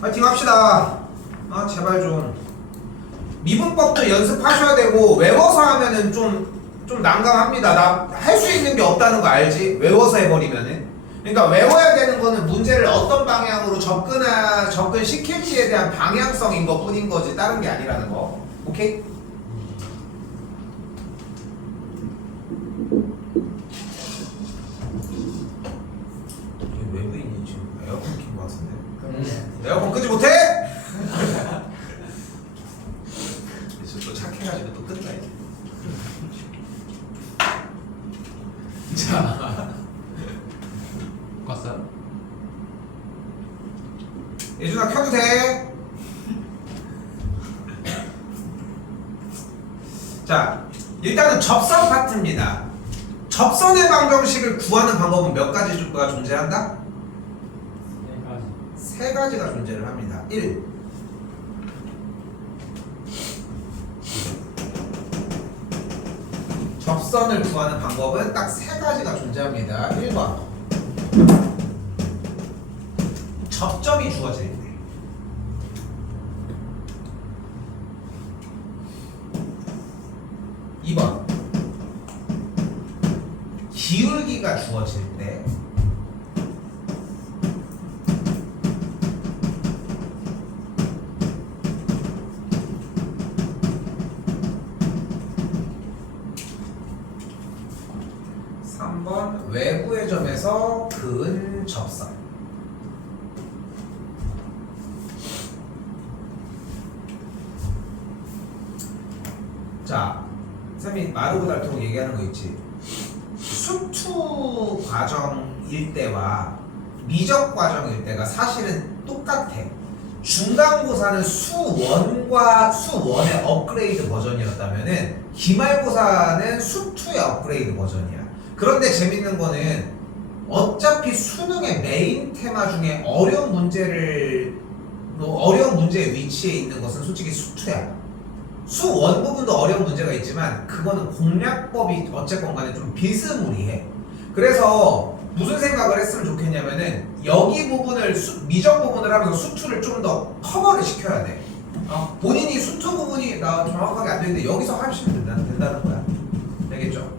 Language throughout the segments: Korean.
파이팅 합시다. 제발 좀. 미분법도 연습하셔야 되고 외워서 하면은 좀 난감합니다. 나 할 수 있는 게 없다는 거 알지? 외워서 해버리면은. 그러니까 외워야 되는 거는 문제를 어떤 방향으로 접근시킬지에 대한 방향성인 것 뿐인 거지 다른 게 아니라는 거. 오케이? 외부인이 지금 에어컨 킨 것 같은데? 에어컨 끄지 못해? 또 착해가지고 또 끈다 이제. 자, 껐어요? 예준아 켜도 돼. 자, 일단은 접선 파트입니다. 접선의 방정식을 구하는 방법은 몇 가지가 존재한다? 세 가지가 존재를 합니다. 1. 접선을 구하는 방법은 딱 세 가지가 존재합니다. 1번 접점이 주어질 때, 2번 기울기가 주어질 때, 3번 외부의 점에서 그은 접선. 자, 쌤이 마르고 닳도록 얘기하는 거 있지. 수투 과정일 때와 미적 과정일 때가 사실은 똑같아. 중간고사는 수원의 업그레이드 버전이었다면은 기말고사는 수투의 업그레이드 버전이야. 그런데 재밌는 거는 어차피 수능의 메인 테마 중에 어려운 문제의 위치에 있는 것은 솔직히 수투야. 수원 부분도 어려운 문제가 있지만 그거는 공략법이 어쨌건 간에 좀 비스무리해. 그래서 무슨 생각을 했으면 좋겠냐면은 여기 부분을 미적 부분을 하면서 수투를 좀 더 커버를 시켜야 돼. 본인이 수투 부분이 나 정확하게 안 되는데 여기서 하시면 된다는 거야. 되겠죠?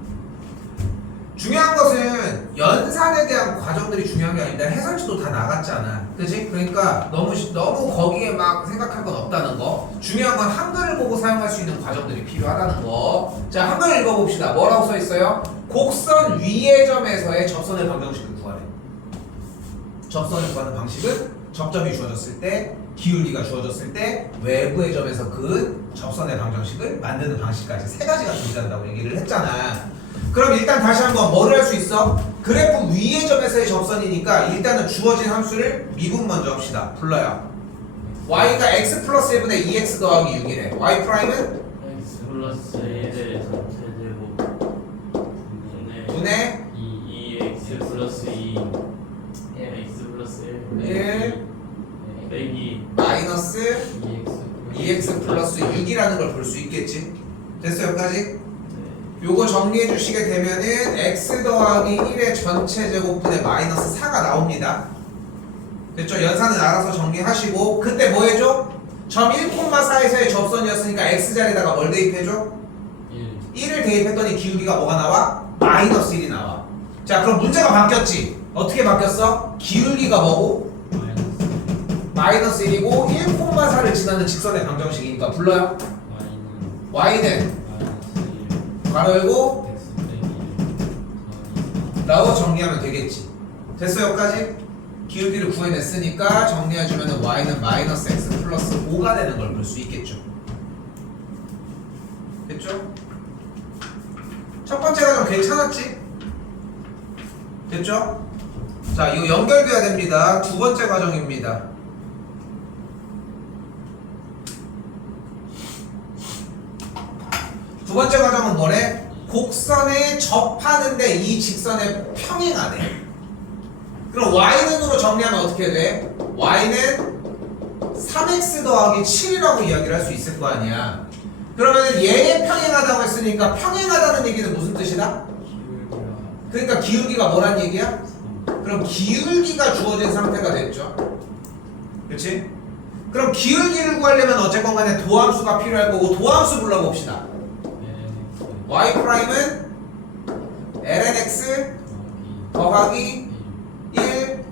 중요한 것은 연산에 대한 과정들이 중요한 게 아니다. 해설지도 다 나갔잖아. 그치? 그러니까 너무 거기에 막 생각할 건 없다는 거. 중요한 건 한글을 보고 사용할 수 있는 과정들이 필요하다는 거. 자, 한글 읽어봅시다. 뭐라고 써 있어요? 곡선 위의 점에서의 접선의 방정식을 구하래. 접선을 구하는 방식은 접점이 주어졌을 때, 기울기가 주어졌을 때, 외부의 점에서 그 접선의 방정식을 만드는 방식까지 세 가지가 존재한다고 얘기를 했잖아. 그럼 일단 다시 한번 뭐를 할 수 있어? 그래프 위의 점에서의 접선이니까 일단은 주어진 함수를 미분 먼저 합시다. 불러요. y가 x 플러스 1분의 2x 더하기 6이래. y 프라임은? x 플러스 1의 전체제곱 분의 2x 플러스 2 x 플러스 1 1 빼기 마이너스 2x 2x 플러스 6이라는 걸 볼 수 있겠지? 됐어 여기까지? 요거 정리해 주시게 되면은 x 더하기 1의 전체 제곱분의 마이너스 4가 나옵니다. 됐죠? 연산은 알아서 정리하시고 그때 뭐 해줘? 점 1,4에서의 접선이었으니까 x자리에다가 뭘 대입해줘? 1을 대입했더니 기울기가 뭐가 나와? 마이너스 1이 나와. 자 그럼 문제가 바뀌었지? 어떻게 바뀌었어? 기울기가 뭐고? 마이너스 1이고 1,4를 지나는 직선의 방정식이니까 불러요? y는 괄호 열고 라고 정리하면 되겠지. 됐어 여기까지? 기울기를 구해냈으니까 정리해주면 y는 마이너스 x 플러스 5가 되는 걸 볼 수 있겠죠. 됐죠? 첫 번째가 좀 괜찮았지? 됐죠? 자 이거 연결돼야 됩니다. 두 번째 과정입니다. 두 번째 과정은 뭐래? 곡선에 접하는데 이 직선에 평행하네. 그럼 y는으로 정리하면 어떻게 돼? y는 3x 더하기 7이라고 이야기를 할 수 있을 거 아니야. 그러면 얘에 평행하다고 했으니까 평행하다는 얘기는 무슨 뜻이다? 그러니까 기울기가 뭐란 얘기야? 그럼 기울기가 주어진 상태가 됐죠. 그렇지? 그럼 기울기를 구하려면 어쨌건 간에 도함수가 필요할 거고 도함수 불러봅시다. y 프라임은 lnx 더하기 1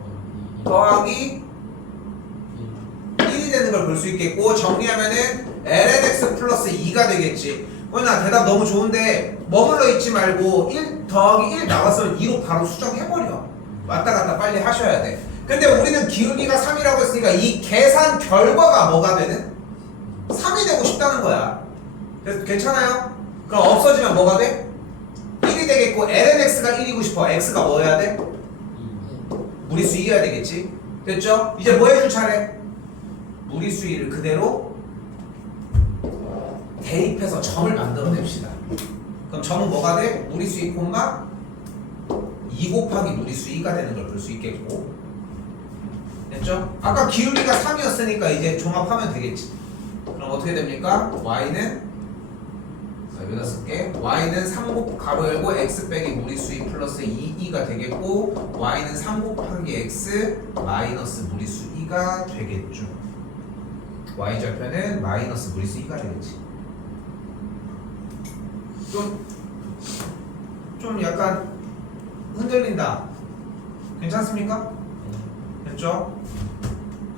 더하기 1이 되는 걸 볼 수 있겠고 정리하면은 lnx 플러스 2가 되겠지. 나 대답 너무 좋은데 머물러 있지 말고 1 더하기 1 나왔으면 2로 바로 수정해버려. 왔다 갔다 빨리 하셔야 돼. 근데 우리는 기울기가 3이라고 했으니까 이 계산 결과가 뭐가 되는? 3이 되고 싶다는 거야. 그래서 괜찮아요? 그럼 없어지면 뭐가 돼? 1이 되겠고 lnx가 1이고 싶어. x가 뭐 해야 돼? 무리수 2여야 되겠지? 됐죠? 이제 뭐 해줄 차례? 무리수 2를 그대로 대입해서 점을 만들어냅시다. 그럼 점은 뭐가 돼? 무리수 2, 2 곱하기 무리수 2가 되는 걸 볼 수 있겠고. 됐죠? 아까 기울기가 3이었으니까 이제 종합하면 되겠지. 그럼 어떻게 됩니까? y는 여기다 쓸게. y는 3 가로 열고 x 빼기 무리수 2 플러스 2가 되겠고 y는 3 곱하기 x 마이너스 무리수 2가 되겠죠. y절편은 마이너스 무리수 2가 되겠지. 좀 약간 흔들린다. 괜찮습니까? 됐죠?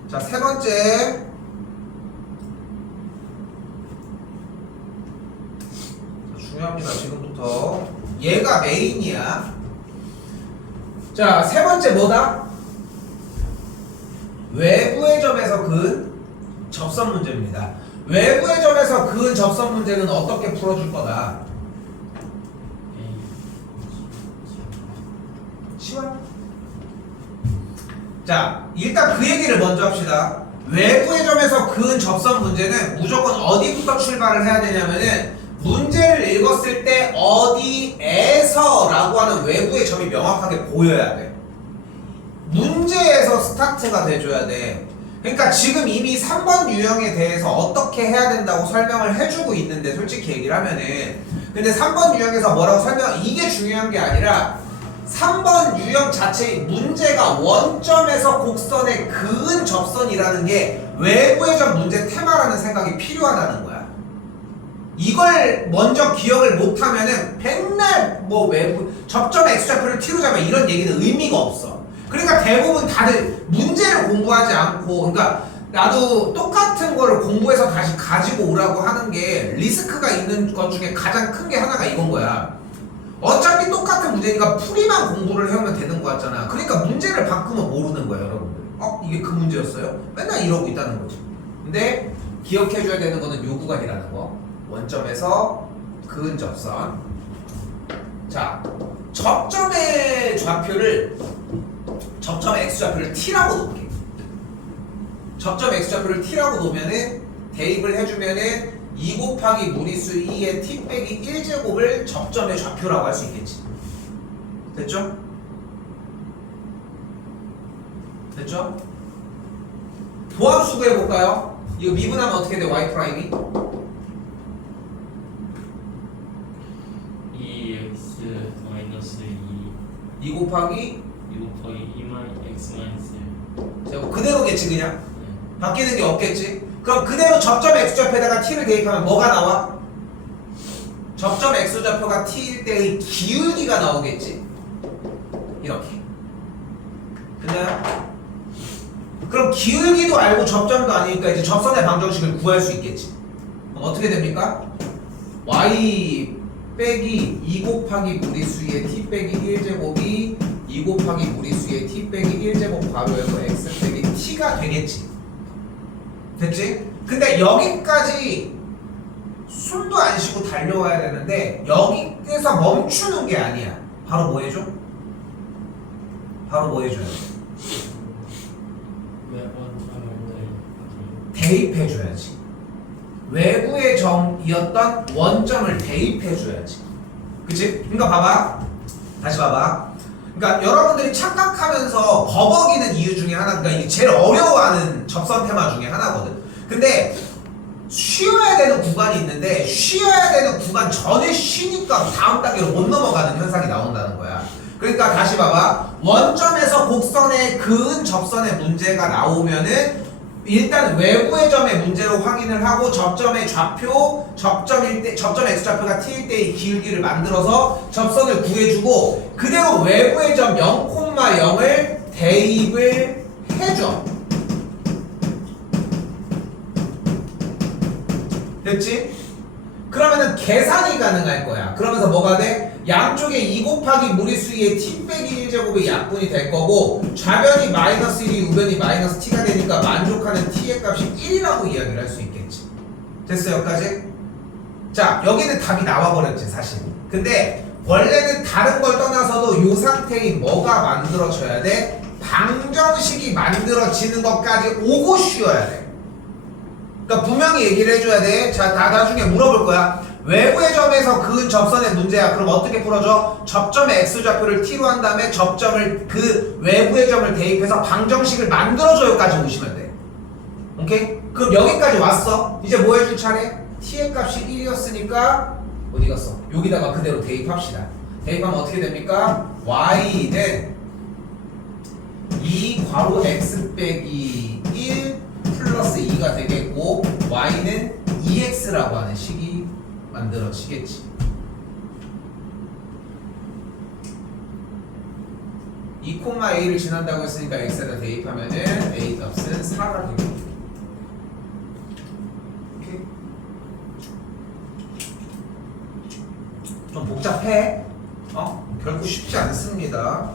자, 세 번째. 중요합니다. 지금부터. 얘가 메인이야. 자, 세 번째 뭐다? 외부의 점에서 그은 접선 문제입니다. 외부의 점에서 그은 접선 문제는 어떻게 풀어줄 거다? 쉬워요. 자, 일단 그 얘기를 먼저 합시다. 외부의 점에서 그은 접선 문제는 무조건 어디부터 출발을 해야 되냐면은 문제를 읽었을 때 어디에서 라고 하는 외부의 점이 명확하게 보여야 돼. 문제에서 스타트가 돼줘야 돼. 그러니까 지금 이미 3번 유형에 대해서 어떻게 해야 된다고 설명을 해주고 있는데 솔직히 얘기를 하면은 근데 3번 유형에서 뭐라고 이게 중요한 게 아니라 3번 유형 자체의 문제가 원점에서 곡선의 그은 접선이라는 게 외부의 점 문제 테마라는 생각이 필요하다는 거야. 이걸 먼저 기억을 못하면은 맨날 뭐 외부 접점 x좌표를 t로 잡아 이런 얘기는 의미가 없어. 그러니까 대부분 다들 문제를 공부하지 않고 그러니까 나도 똑같은 거를 공부해서 다시 가지고 오라고 하는 게 리스크가 있는 것 중에 가장 큰 게 하나가 이건 거야. 어차피 똑같은 문제니까 풀이만 공부를 해오면 되는 거 같잖아. 그러니까 문제를 바꾸면 모르는 거야 여러분들. 이게 그 문제였어요? 맨날 이러고 있다는 거지. 근데 기억해줘야 되는 거는 요 구간이라는 거. 원점에서 그은 접선. 자, 접점의 좌표를 접점 x좌표를 t라고 놓을게. 접점 x좌표를 t라고 놓으면은 대입을 해주면은 2 곱하기 무리수 2의 t 빼기 1제곱을 접점의 좌표라고 할 수 있겠지. 됐죠? 됐죠? 도함수 구해볼까요? 이거 미분하면 어떻게 돼? y 프라임이? 2x 마이너스 2 2 곱하기 2 곱하기 2 x 마이너스 1 제곱 그대로겠지 그냥? 바뀌는 게 없겠지? 그럼 그대로 접점 x좌표에다가 t를 대입하면 뭐가 나와? 접점 x좌표가 t일 때의 기울기가 나오겠지? 이렇게 됐나요? 그럼 기울기도 알고 접점도 아니니까 이제 접선의 방정식을 구할 수 있겠지. 그럼 어떻게 됩니까? y 빼기 2 곱하기 무리수의 t 빼기 1제곱이 2 곱하기 무리수의 t 빼기 1제곱 괄호에서 x 빼기 t가 되겠지. 됐지? 근데 여기까지 숨도 안 쉬고 달려와야 되는데 여기에서 멈추는 게 아니야. 바로 뭐 해줘? 바로 뭐 해줘야 돼? 대입해줘야지. 외부의 점이었던 원점을 대입해줘야지. 그치? 그러니까 봐봐. 다시 봐봐. 그러니까 여러분들이 착각하면서 버벅이는 이유 중에 하나, 그러니까 이게 제일 어려워하는 접선 테마 중에 하나거든. 근데 쉬어야 되는 구간이 있는데 쉬어야 되는 구간 전에 쉬니까 다음 단계로 못 넘어가는 현상이 나온다는 거야. 그러니까 다시 봐봐. 원점에서 곡선의 그은 접선의 문제가 나오면은 일단 외부의 점의 문제로 확인을 하고 접점의 좌표, 접점 x좌표가 t일 때의 기울기를 만들어서 접선을 구해주고 그대로 외부의 점 0,0을 대입을 해줘. 됐지? 그러면은 계산이 가능할 거야. 그러면서 뭐가 돼? 양쪽에 2 곱하기 무리수 2의 t 빼기 1제곱의 약분이 될 거고 좌변이 마이너스 1이 우변이 마이너스 t가 되니까 만족하는 t의 값이 1이라고 이야기를 할 수 있겠지. 됐어 여기까지? 자 여기는 답이 나와버렸지 사실. 근데 원래는 다른 걸 떠나서도 이 상태인 뭐가 만들어져야 돼? 방정식이 만들어지는 것까지 오고 쉬어야 돼. 그러니까 분명히 얘기를 해줘야 돼. 자, 나중에 물어볼 거야. 외부의 점에서 그은 접선의 문제야. 그럼 어떻게 풀어줘? 접점의 x좌표를 t로 한 다음에 접점을 그 외부의 점을 대입해서 방정식을 만들어줘요까지 오시면 돼. 오케이? 그럼 여기까지 왔어. 이제 뭐 해줄 차례? t의 값이 1이었으니까 어디 갔어? 여기다가 그대로 대입합시다. 대입하면 어떻게 됩니까? y는 2 괄호 x 빼기 1 플러스 2가 되겠고 y는 2x라고 하는 식이 만들어지겠지. 2,a를 지난다고 했으니까 x에다 대입하면은 a 값은 4가 되겠고. 오케이? 좀 복잡해? 결코 쉽지 않습니다.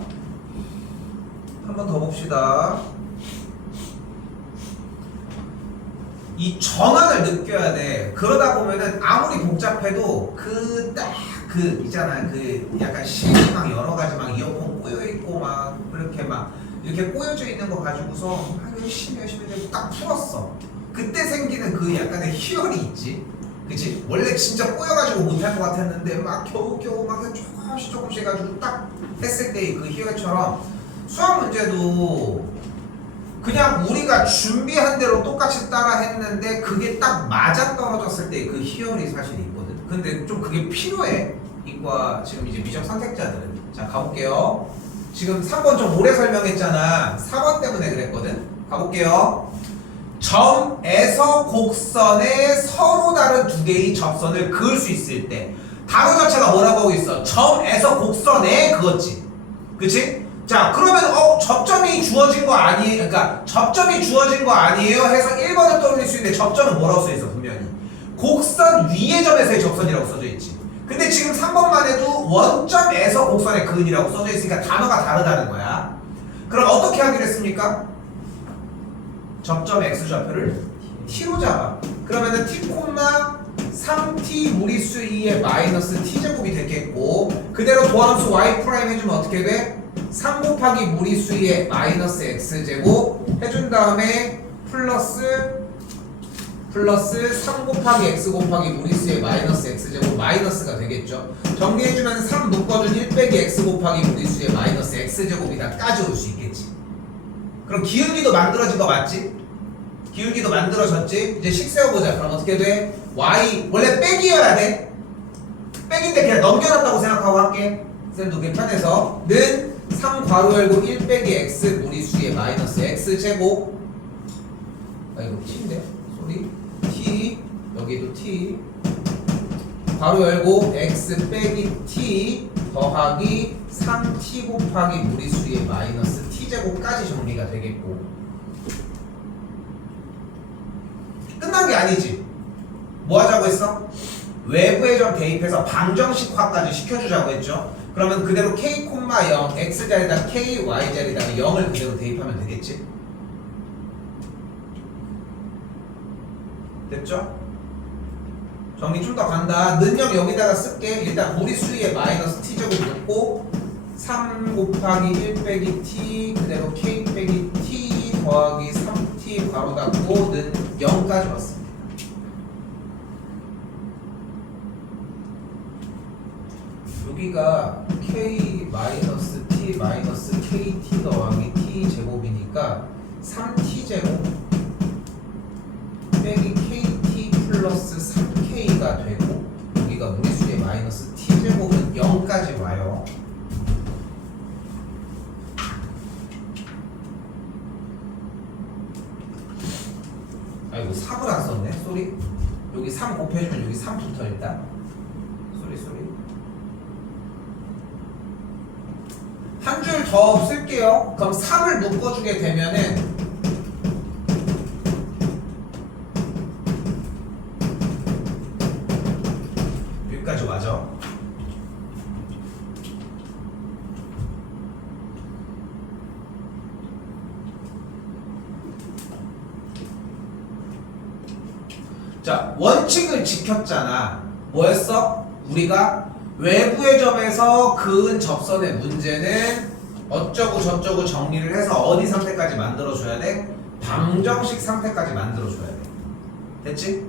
한 번 더 봅시다. 이 전환을 느껴야 돼. 그러다 보면은 아무리 복잡해도 있잖아요. 그 약간 실이 막 여러 가지 막 이어폰 꼬여 있고 막 그렇게 막 이렇게 꼬여져 있는 거 가지고서 열심히 되고 딱 풀었어. 그때 생기는 그 약간의 희열이 있지. 그치? 원래 진짜 꼬여가지고 못할 것 같았는데 막 겨우겨우 막 조금씩 해가지고 딱 했을 때의 그 희열처럼 수학 문제도 그냥 우리가 준비한 대로 똑같이 따라 했는데 그게 딱 맞아 떨어졌을 때 그 희열이 사실 있거든. 근데 좀 그게 필요해. 이과 지금 이제 미적 선택자들은. 자 가볼게요. 지금 3번 좀 오래 설명했잖아. 4번 때문에 그랬거든. 가볼게요. 점에서 곡선에 서로 다른 두 개의 접선을 그을 수 있을 때 단어 자체가 뭐라고 하고 있어? 점에서 곡선에 그었지. 그치? 자 그러면 접점이 주어진 거 아니에요? 그러니까 접점이 주어진 거 아니에요? 해서 1번을 떠올릴 수 있는데 접점은 뭐라고 써있어 분명히 곡선 위의 점에서의 접선이라고 써져 있지. 근데 지금 3번만 해도 원점에서 곡선의 그은이라고 써져 있으니까 단어가 다르다는 거야. 그럼 어떻게 하기로 했습니까? 접점 x좌표를 t로 잡아. 그러면은 t, 3t 무리수 2의 마이너스 t제곱이 되겠고 그대로 도함수 y 프라임 해주면 어떻게 돼? 3 곱하기 무리수 2의 마이너스 x제곱 해준 다음에 플러스 3 곱하기 x 곱하기 무리수의 마이너스 x제곱 마이너스가 되겠죠. 정리해주면 3 묶어준 1 빼기 x 곱하기 무리수의 마이너스 x제곱이다까지 올 수 있겠지. 그럼 기울기도 만들어진 거 맞지? 기울기도 만들어졌지? 이제 식 세워보자. 그럼 어떻게 돼? y 원래 빼기여야 돼. 빼기인데 그냥 넘겨놨다고 생각하고 할게. 쌤도 그게 편해서 는 3 괄호 열고 1 빼기 x 무리수의 마이너스 x제곱 이거 t인데? 소리 t 여기도 t 괄호 열고 x 빼기 t 더하기 3t 곱하기 무리수의 마이너스 t제곱까지 정리가 되겠고 끝난 게 아니지. 뭐 하자고 했어? 외부의 점 대입해서 방정식화까지 시켜주자고 했죠. 그러면 그대로 k, 0 x자리에다 k, y자리에다가 0을 그대로 대입하면 되겠지. 됐죠? 정리 좀 더 간다. 는영 여기다가 쓸게. 일단 무리수의 마이너스 t제곱 놓고 3 곱하기 1 빼기 t 그대로 k 빼기 t 더하기 3t 바로 닫고 는 0까지 왔습니다. 여기가 k 마이너스 t 마이너스 kt 더하기 t 제곱이니까 3t 제곱 빼기 kt 플러스 3k가 되고 여기가 무리수의 마이너스 t 제곱은 0까지 와요. 아이고 3을 안 썼네. 쏘리. 여기 3 곱해주면 여기 3 붙어 일단. 쏘리. 한 줄 더 쓸게요. 그럼 3을 묶어주게 되면은 여기까지 와죠. 자, 원칙을 지켰잖아. 뭐였어? 우리가 외부의 점에서 그은 접선의 문제는 어쩌고 저쩌고 정리를 해서 어디 상태까지 만들어줘야 돼? 방정식 상태까지 만들어줘야 돼. 됐지?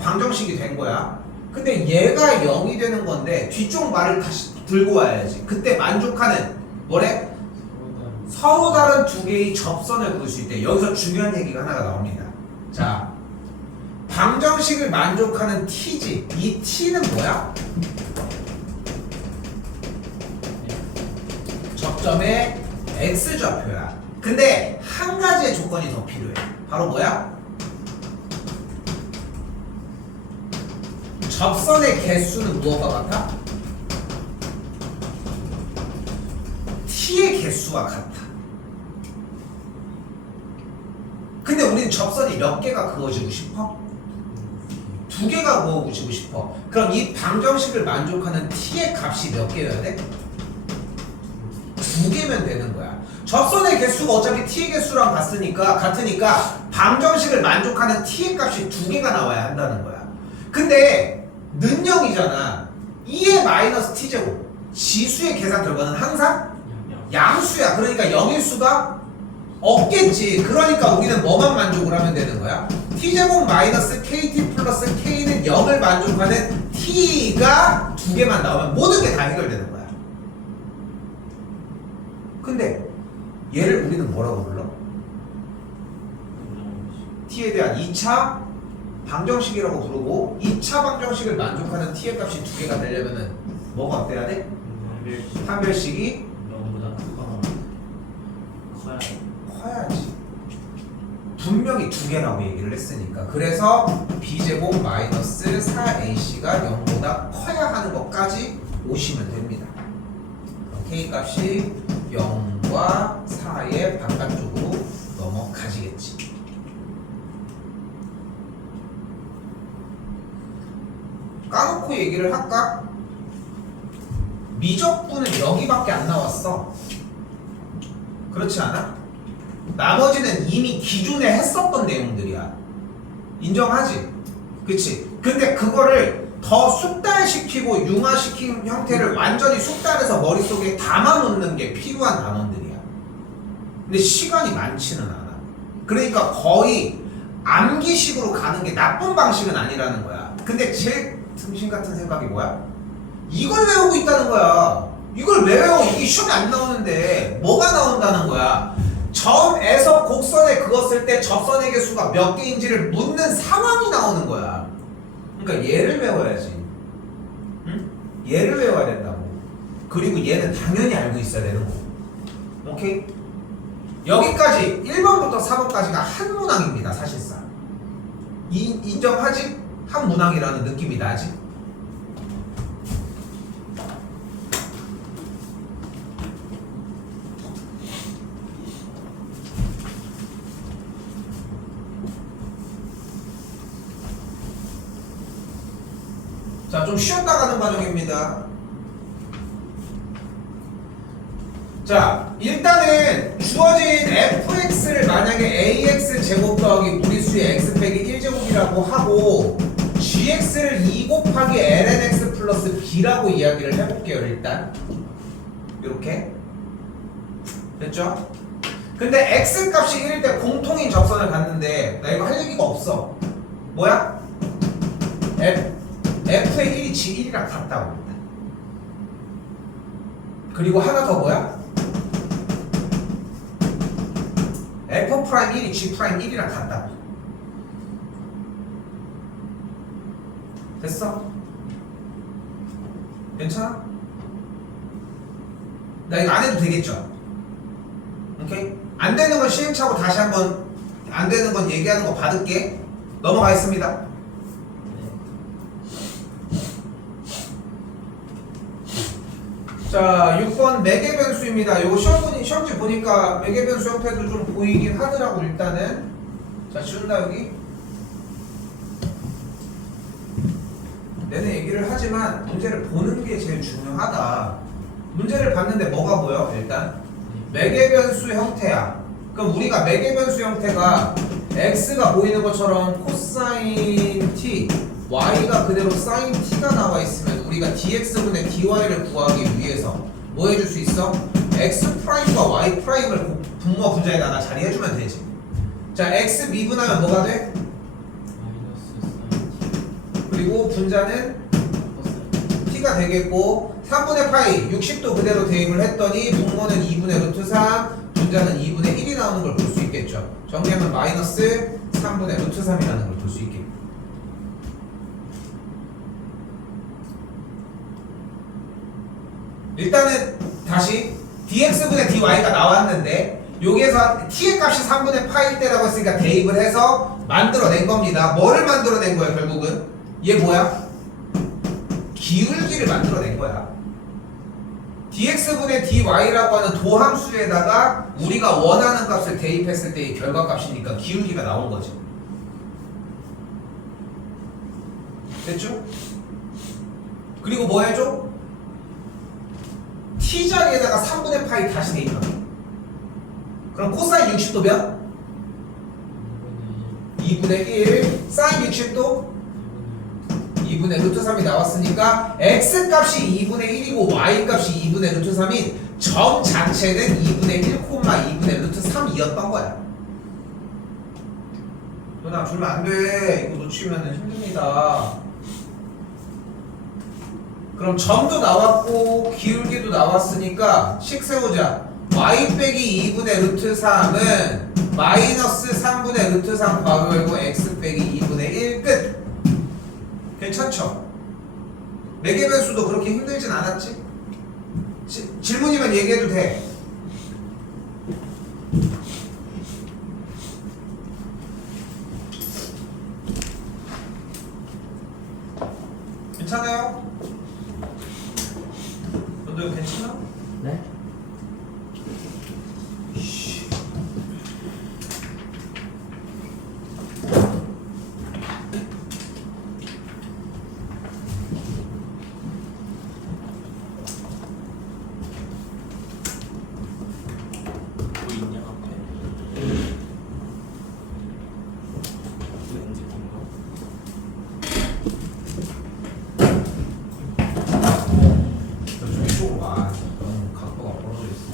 방정식이 된 거야. 근데 얘가 0이 되는 건데 뒤쪽 말을 다시 들고 와야지. 그때 만족하는 뭐래? 서로 다른 두 개의 접선을 그을 수 있대. 여기서 중요한 얘기가 하나가 나옵니다. 자, 방정식을 만족하는 t지. 이 t는 뭐야? 접점의 x좌표야. 근데 한 가지의 조건이 더 필요해. 바로 뭐야? 접선의 개수는 무엇과 같아? t의 개수와 같아. 근데 우리는 접선이 몇 개가 그어지고 싶어? 2개가 그어지고 싶어. 그럼 이 방정식을 만족하는 t의 값이 몇 개여야 돼? 2개면 되는 거야. 접선의 개수가 어차피 t의 개수랑 같으니까 방정식을 만족하는 t의 값이 2개가 나와야 한다는 거야. 근데 는 0이잖아. 2의 마이너스 t제곱. 지수의 계산 결과는 항상 양수야. 그러니까 0일 수가 없겠지. 그러니까 우리는 뭐만 만족을 하면 되는 거야? t제곱 마이너스 kt 플러스 k는 0을 만족하는 t가 2개만 나오면 모든 게 다 해결되는 거야. 근데 얘를 우리는 뭐라고 불러? t에 대한 2차 방정식이라고 부르고 2차 방정식을 만족하는 t의 값이 2개가 되려면은 뭐가 어때야 돼? 판별식이 0보다 커야 커야지. 분명히 2개라고 얘기를 했으니까. 그래서 b제곱 마이너스 4ac가 0보다 커야 하는 것까지 오시면 됩니다. k 값이 0과 4의 바깥쪽으로 넘어가지겠지. 까놓고 얘기를 할까? 미적분은 여기밖에 안 나왔어. 그렇지 않아? 나머지는 이미 기존에 했었던 내용들이야. 인정하지? 그치? 근데 그거를 더 숙달시키고 융화시킨 형태를 완전히 숙달해서 머릿속에 담아놓는 게 필요한 단원들이야. 근데 시간이 많지는 않아. 그러니까 거의 암기식으로 가는 게 나쁜 방식은 아니라는 거야. 근데 제일 등신 같은 생각이 뭐야? 이걸 외우고 있다는 거야. 이걸 왜 외워? 이게 시험에 안 나오는데 뭐가 나온다는 거야? 점에서 곡선에 그었을 때 접선의 개수가 몇 개인지를 묻는 상황이 나오는 거야. 그러니까 얘를 외워야지. 응? 얘를 외워야 된다고. 그리고 얘는 당연히 알고 있어야 되는 거고. 오케이? 여기까지 1번부터 4번까지가 한 문항입니다. 사실상. 인정하지? 한 문항이라는 느낌이 나지? 자, 좀 쉬었다 가는 과정입니다. 자, 일단은 주어진 fx를 만약에 ax 제곱 더하기 무리수의 x 빼기 1제곱이라고 하고 gx를 2 곱하기 lnx 플러스 b라고 이야기를 해볼게요. 일단 이렇게 됐죠? 근데 x 값이 1일 때 공통인 접선을 갖는데 나 이거 할 얘기가 없어. 뭐야? f의 1이 g1이랑 같다고. 그리고 하나 더 뭐야? f'1이 g'1이랑 같다고. 됐어? 괜찮아? 나 이거 안 해도 되겠죠? 오케이? 안 되는 건 시행착오 다시 한번 안 되는 건 얘기하는 거 받을게. 넘어가겠습니다. 자, 6번 매개 변수입니다. 요거 시험지 보니까 매개 변수 형태도 좀 보이긴 하더라고. 일단은 자, 지운다 여기. 내내 얘기를 하지만 문제를 보는 게 제일 중요하다. 문제를 봤는데 뭐가 보여? 일단 매개 변수 형태야. 그럼 우리가 매개 변수 형태가 x가 보이는 것처럼 코사인 t, y가 그대로 사인 t가 나와 있으면 우리가 dx분의 dy를 구하기 위해서 뭐 해줄 수 있어? x 프라임과 y 프라임을 분모와 분자에다가 자리해주면 되지. 자, x 미분하면 뭐가 돼? 그리고 분자는 t가 되겠고 3분의 파이 60도 그대로 대입을 했더니 분모는 2분의 루트 3, 분자는 2분의 1이 나오는 걸 볼 수 있겠죠. 정리하면 마이너스 3분의 루트 3이라는 걸 볼 수 있겠고. 일단은 다시 dx분의 dy가 나왔는데 여기에서 t의 값이 3분의 파일 때라고 했으니까 대입을 해서 만들어낸 겁니다. 뭐를 만들어낸 거야 결국은? 얘 뭐야? 기울기를 만들어낸 거야. dx분의 dy라고 하는 도함수에다가 우리가 원하는 값을 대입했을 때의 결과값이니까 기울기가 나온 거지. 됐죠? 그리고 뭐 해줘? t 자리에다가 3분의 파이 다시 대입하기. 그럼 코사인 60도 몇? 2분의 1. 사인 60도? 2분의 루트 3이 나왔으니까 x 값이 2분의 1이고 y 값이 2분의 루트 3인 점 자체는 2분의 1, 2분의 루트 3이었던 거야. 누나 줄면 안 돼. 이거 놓치면 힘듭니다. 그럼 점도 나왔고 기울기도 나왔으니까 식 세우자. y 빼기 2분의 루트 3은 마이너스 3분의 루트 3 괄호 열고 x 빼기 2분의 1 끝. 괜찮죠? 매개 변수도 그렇게 힘들진 않았지? 질문이면 얘기해도 돼. 괜찮아요? 너도 괜찮아? 네? 보이냐 앞에? 왠지 뭔가? 좀 이쪽으로 와. 너무 각도가 벌어져 있어.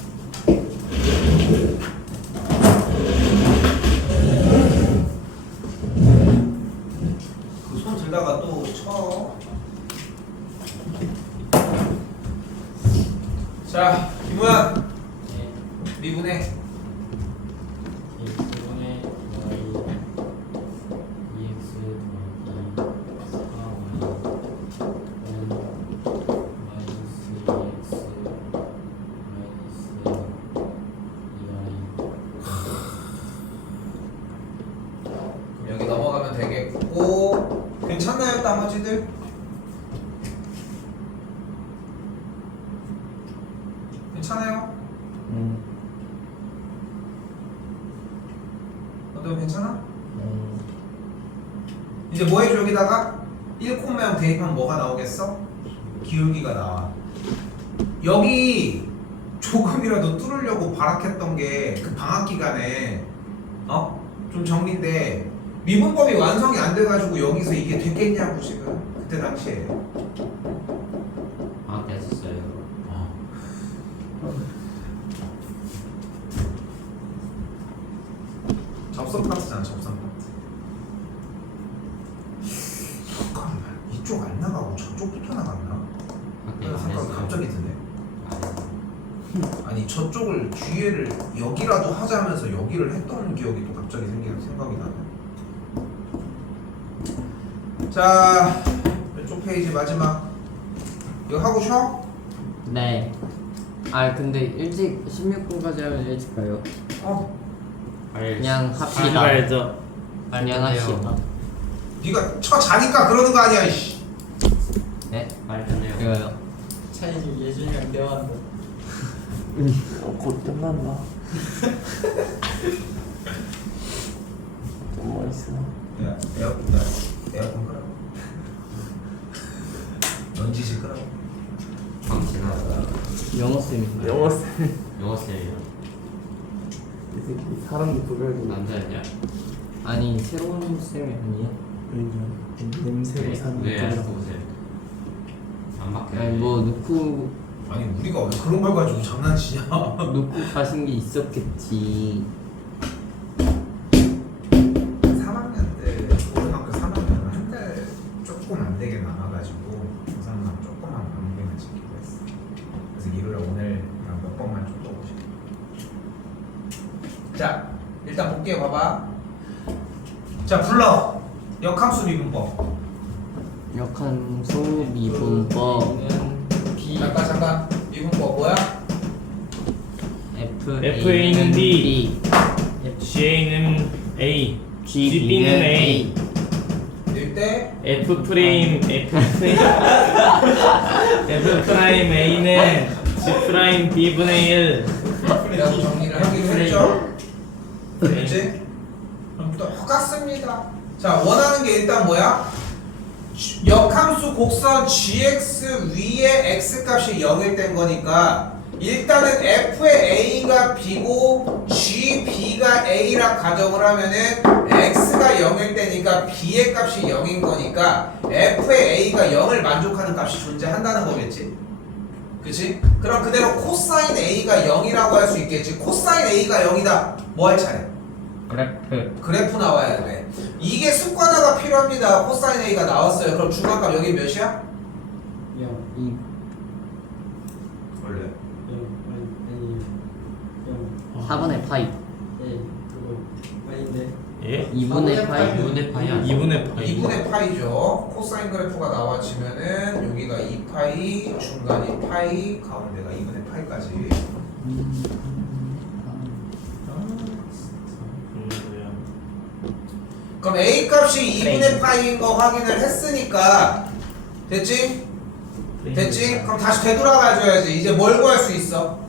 그 손 들다가 또 쳐. 자, 김우현 네. 미분해. x분의 y dx 더하기 4y는 마이너스 2x 마이너스 2y 여기 넘어가면 되겠고. 괜찮나요, 나머지들? 괜찮아요? 너도 괜찮아? 이제 뭐 해줘? 여기다가 1,0 대입하면 뭐가 나오겠어? 기울기가 나와. 여기 조금이라도 뚫으려고 발악했던 게 그 방학 기간에 좀 정리인데 미분법이 완성이 안 돼가지고 여기서 이게 됐겠냐고 지금 그때 당시에. 아 됐었어요. 접선 파트잖아, 접선 파트. 잠깐만, 이쪽 안 나가고 저쪽부터 나갔나? 그런 생각이 갑자기 드네. 아니 저쪽을 뒤에를 여기라도 하자면서 여기를 했던 기억이 또 갑자기 생각이 나네. 자, 왼쪽 페이지 마지막. 이거 하고 쉬어? 네. 아 근데 일찍 16분까지 하면 일찍 가요. 그냥 합시다. 알죠. 그냥 합시다. 네가 자니까 그러는 거 아니야 이씨. 네? 말되네요. 이거요. 차이 지금 예준이랑 대화한다. 곧 끝난다. 좀 멋있어. 야 에어컨 끄라고. 넌지시 끄라고. 영어 쌤인가요? 영어 쌤. 영어 쌤이요. 이 새끼 사람도 구별도 남자냐? 아니 새로운 쌤이 아니에요? 그러니까 냄새로 사는 왜 거라. 아직도 오세요? 안 바뀌어요? 아니 뭐 놓고 아니 우리가 왜 그런 걸 가지고 장난치냐. 놓고 가신 게 있었겠지. 3학년 때 고등학교 3학년은 한 달 조금 안 되게 남아가지고 고3만 조금만 남게만 지키고 했어. 그래서 일요일 오늘랑 몇 번만 좀 떠보고 싶어. 자 일단 볼게요. 봐봐. 자 불러. 역함수 미분법. 역함수 미분법 B. 잠깐 미분법 뭐야? FA는 B, GA는 A, GB는 A, 일때 F 프라임 A는 G 프라임 B분의 1. 이라고 정리를 하기로 했죠. 됐지? 그럼 똑같습니다. 자 원하는 게 일단 뭐야? 역함수 곡선 gx 위에 x 값이 0일 땐 거니까 일단은 f의 a가 b고 g, b가 a라 가정을 하면은 x가 0일 때니까 b의 값이 0인 거니까 f의 a가 0을 만족하는 값이 존재한다는 거겠지? 그치? 그럼 그대로 코사인 a가 0이라고 할 수 있겠지. 코사인 a가 0이다. 뭐 할 차례? 그래프 나와야 돼. 이게 습관화가 필요합니다. 코사인 a가 나왔어요. 그럼 중간값 여기 몇이야? 0. 이 원래 0. 아니 0. 4분의 파이 예. 그거 아닌데. 예? 2분의 파이 2분의 파이 아니야? 2분의 파이. 2분의 파이죠. 코사인 그래프가 나와지면은 여기가 2파이, 중간이 파이, 가운데가 2분의 파이까지. 그럼 a 값이 2분의 파이인 거 확인을 했으니까 됐지? 됐지? 그럼 다시 되돌아가줘야지. 이제 뭘 구할 수 있어?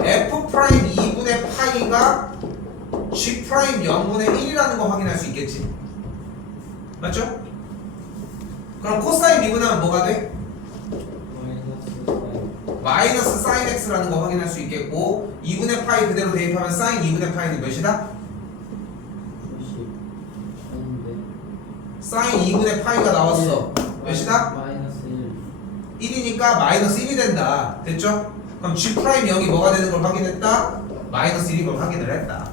f 프라임 2분의 파이가 g 프라임 0분의 1이라는 거 확인할 수 있겠지? 맞죠? 그럼 코사인 미분하면 뭐가 돼? 마이너스 사인 x라는 거 확인할 수 있겠고 2분의 파이 그대로 대입하면 사인 2분의 파이는 몇이다? 90. 아닌데. 사인 2분의 파이가 나왔어. 몇이다? 마이너스 1. 1이니까 마이너스 1이 된다. 됐죠? 그럼 g 프라임 0이 뭐가 되는 걸 확인했다? 마이너스 1인 걸 확인을 했다.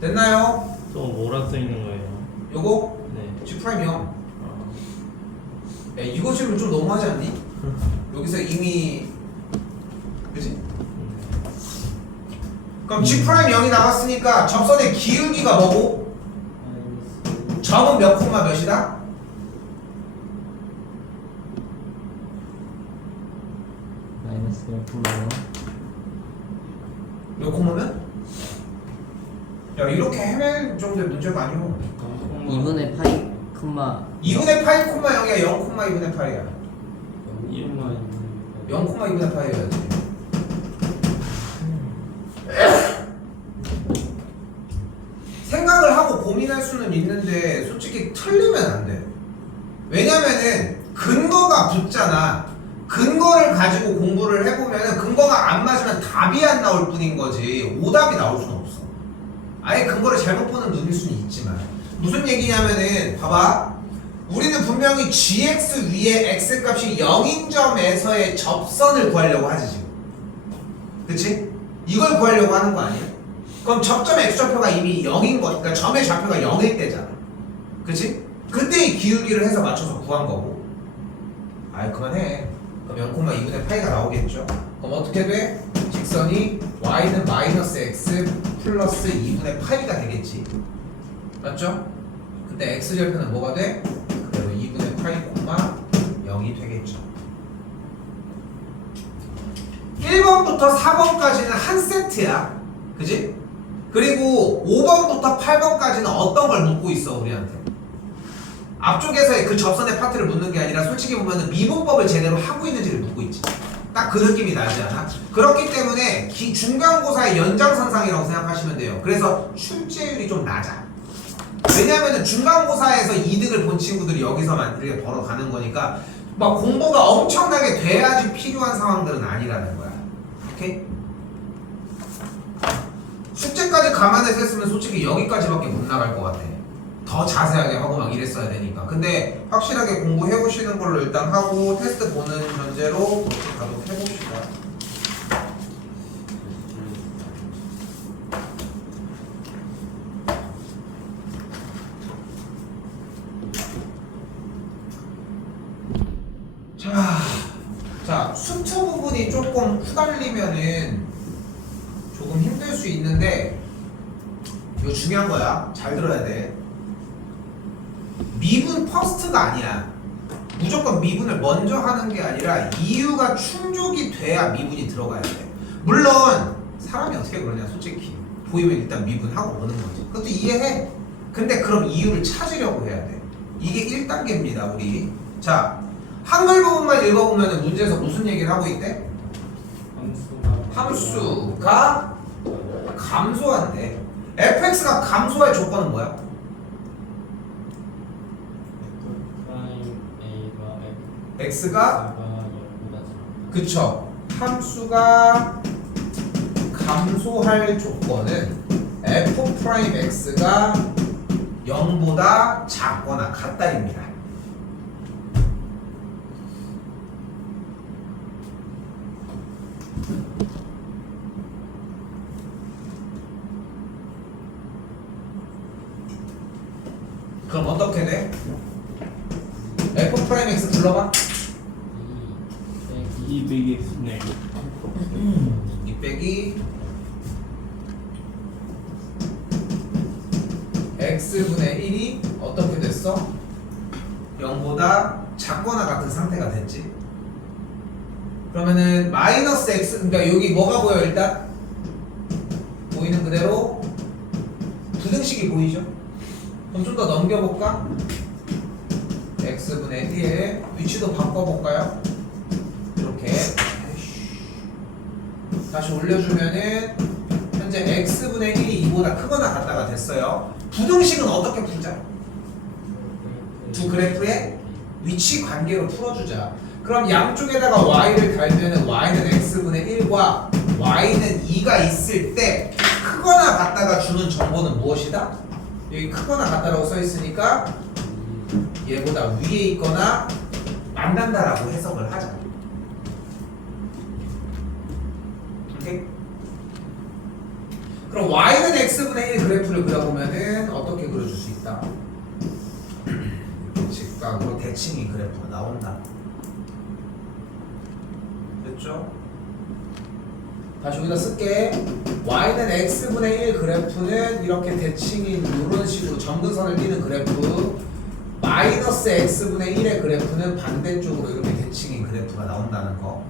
됐나요? 또 뭐라 써 있는 거예요? 요거 네. g 프라임 0. 야 이거 질문 좀 너무하지 않니? 여기서 이미 그지? 그럼 g 프라임 0이 나왔으니까 접선의 기울기가 뭐고? 마이너스 점은 몇 콤마 몇이다? 마이너스 1콤마요. 몇 콤마면? 야 이렇게 헤맬 정도의 문제가 아니오. 2분의 파이 콤마 2분의 파이 콤마 0이야 0 콤마 2분의 파이야 0 콤마 2분의 파이여야지. 생각을 하고 고민할 수는 있는데 솔직히 틀리면 안 돼. 왜냐면은 근거가 붙잖아. 근거를 가지고 공부를 해보면은 근거가 안 맞으면 답이 안 나올 뿐인 거지 오답이 나올 수는 없어. 아예 근거를 잘못 보는 눈일 수는 있지만 무슨 얘기냐면은 봐봐. 우리는 분명히 gx 위에 x값이 0인 점에서의 접선을 구하려고 하지 지금. 그치? 이걸 구하려고 하는 거 아니야? 그럼 접점 x좌표가 이미 0인 거, 그러니까 점의 좌표가 0일 때잖아. 그치? 그때의 기울기를 해서 맞춰서 구한 거고. 아이 그만해. 그럼 0,2분의 파이가 나오겠죠? 그럼 어떻게 돼? 직선이 y는 마이너스 x 플러스 2분의 파이가 되겠지. 맞죠? 근데 x절표는 뭐가 돼? 그대로 2분의 파이 콤마 0이 되겠죠. 1번부터 4번까지는 한 세트야. 그지? 그리고 5번부터 8번까지는 어떤 걸 묻고 있어 우리한테? 앞쪽에서의 그 접선의 파트를 묻는 게 아니라 솔직히 보면은 미분법을 제대로 하고 있는지를 묻고 있지. 딱 그 느낌이 나지 않아? 그렇기 때문에 중간고사의 연장선상이라고 생각하시면 돼요. 그래서 출제율이 좀 낮아. 왜냐면은 중간고사에서 2등을 본 친구들이 여기서만 이렇게 벌어가는 거니까 막 공부가 엄청나게 돼야지 필요한 상황들은 아니라는 거야. 오케이? 숙제까지 감안해서 했으면 솔직히 여기까지밖에 못 나갈 것 같아. 더 자세하게 하고 막 이랬어야 되니까. 근데 확실하게 공부해 보시는 걸로 일단 하고 테스트 보는 전제로 그렇게 가도 해봅시다. 자, 수트 부분이 조금 후달리면은 조금 힘들 수 있는데 이거 중요한 거야. 잘 들어야 돼. 미분 퍼스트가 아니야. 무조건 미분을 먼저 하는 게 아니라 이유가 충족이 돼야 미분이 들어가야 돼. 물론 사람이 어떻게 그러냐 솔직히 보이면 일단 미분하고 오는 거지. 그것도 이해해. 근데 그럼 이유를 찾으려고 해야 돼. 이게 1단계입니다 우리. 자, 한글 부분만 읽어보면 문제에서 무슨 얘기를 하고 있대? 함수가 감소한대. fx가 감소할 조건은 뭐야? x가 그쵸. 함수가 감소할 조건은 f'x가 0보다 작거나 같다입니다. 그럼 어떻게 돼? f'x 불러봐. 200x 네. 2 빼기 x분의 1이 어떻게 됐어? 0보다 작거나 같은 상태가 됐지. 그러면은 마이너스 x, 그러니까 여기 뭐가 보여 일단? 보이는 그대로 부등식이 보이죠? 그럼 좀 더 넘겨볼까? x분의 1의 위치도 바꿔볼까요? 이렇게 다시 올려주면은 현재 x분의 1이 2보다 크거나 같다가 됐어요. 부등식은 어떻게 풀자? 두 그래프의 위치 관계로 풀어주자. 그럼 양쪽에다가 y를 달면은 y는 x분의 1과 y는 2가 있을 때 크거나 같다가 주는 정보는 무엇이다? 여기 크거나 같다라고 써 있으니까 얘보다 위에 있거나 만난다라고 해석을 하자. 오케이? 그럼 y는 x분의 1 그래프를 그려보면은 어떻게 그려줄 수 있다? 직각으로 대칭인 그래프가 나온다. 됐죠? 다시 여기다 쓸게. y는 x분의 1 그래프는 이렇게 대칭인 이런 식으로 점근선을 띄는 그래프, 마이너스 x분의 1의 그래프는 반대쪽으로 이렇게 대칭인 그래프가 나온다는 거.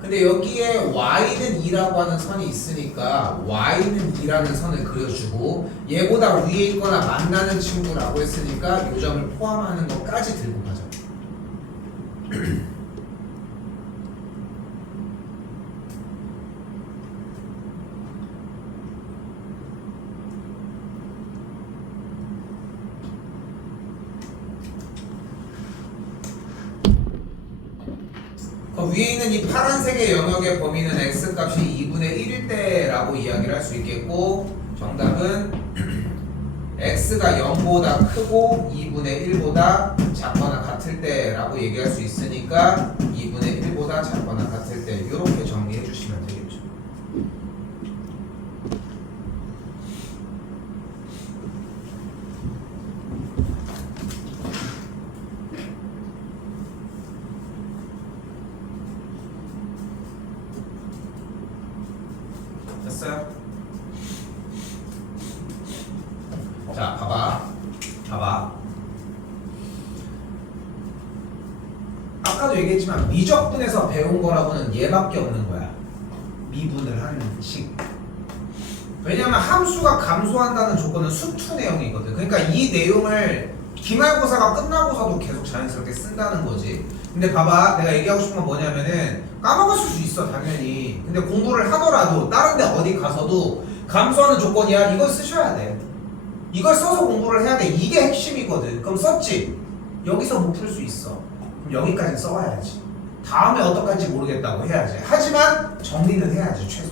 근데 여기에 y는 2라고 하는 선이 있으니까 y는 2라는 선을 그려주고 얘보다 위에 있거나 만나는 친구라고 했으니까 이 점을 포함하는 것까지 들고 가자. 그 위에 있는 이 파란색의 영역의 범위는 x값이 2분의 1일 때라고 이야기를 할 수 있겠고, 정답은 x가 0보다 크고 2분의 1보다 작거나 같을 때라고 얘기할 수 있으니까 2분의 1보다 작거나 같을 때 이렇게 정리해 주시면 되겠죠. 됐어요? 자, 봐봐. 아까도 얘기했지만 미적분에서 배운 거라고는 얘밖에 없는 거야. 미분을 하는 식. 왜냐면 함수가 감소한다는 조건은 수투 내용이거든. 그러니까 이 내용을 기말고사가 끝나고서도 계속 자연스럽게 쓴다는 거지. 근데 봐봐, 내가 얘기하고 싶은 건 뭐냐면은 까먹었을 수 있어 당연히. 근데 공부를 하더라도 다른 데 어디 가서도 감소하는 조건이야, 이걸 쓰셔야 돼. 이걸 써서 공부를 해야 돼. 이게 핵심이거든. 그럼 썼지? 여기서 못 풀 수 있어. 그럼 여기까지 써와야지. 다음에 어떡할지 모르겠다고 해야지. 하지만 정리는 해야지. 최소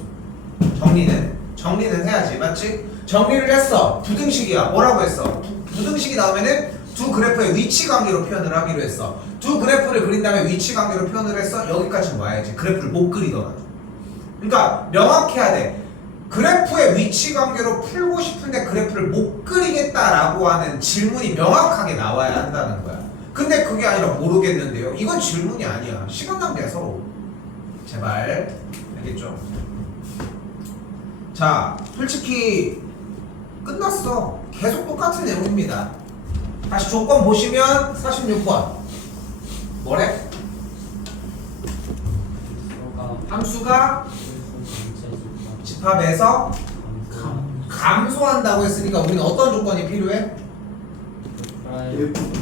정리는 해야지. 맞지? 정리를 했어. 부등식이야. 뭐라고 했어? 부등식이 나오면은 두 그래프의 위치 관계로 표현을 하기로 했어. 두 그래프를 그린 다음에 위치 관계로 표현을 했어. 여기까지는 와야지. 그래프를 못 그리더라도. 그러니까 명확해야 돼. 그래프의 위치 관계로 풀고 싶은데 그래프를 못 그리겠다라고 하는 질문이 명확하게 나와야 한다는 거야. 근데 그게 아니라 모르겠는데요. 이건 질문이 아니야. 시간 낭비야 서로. 제발. 알겠죠? 자, 솔직히 끝났어. 계속 똑같은 내용입니다. 다시 조건 보시면 46번. 뭐래? 함수가 집합에서 감소한다고 했으니까 우리는 어떤 조건이 필요해?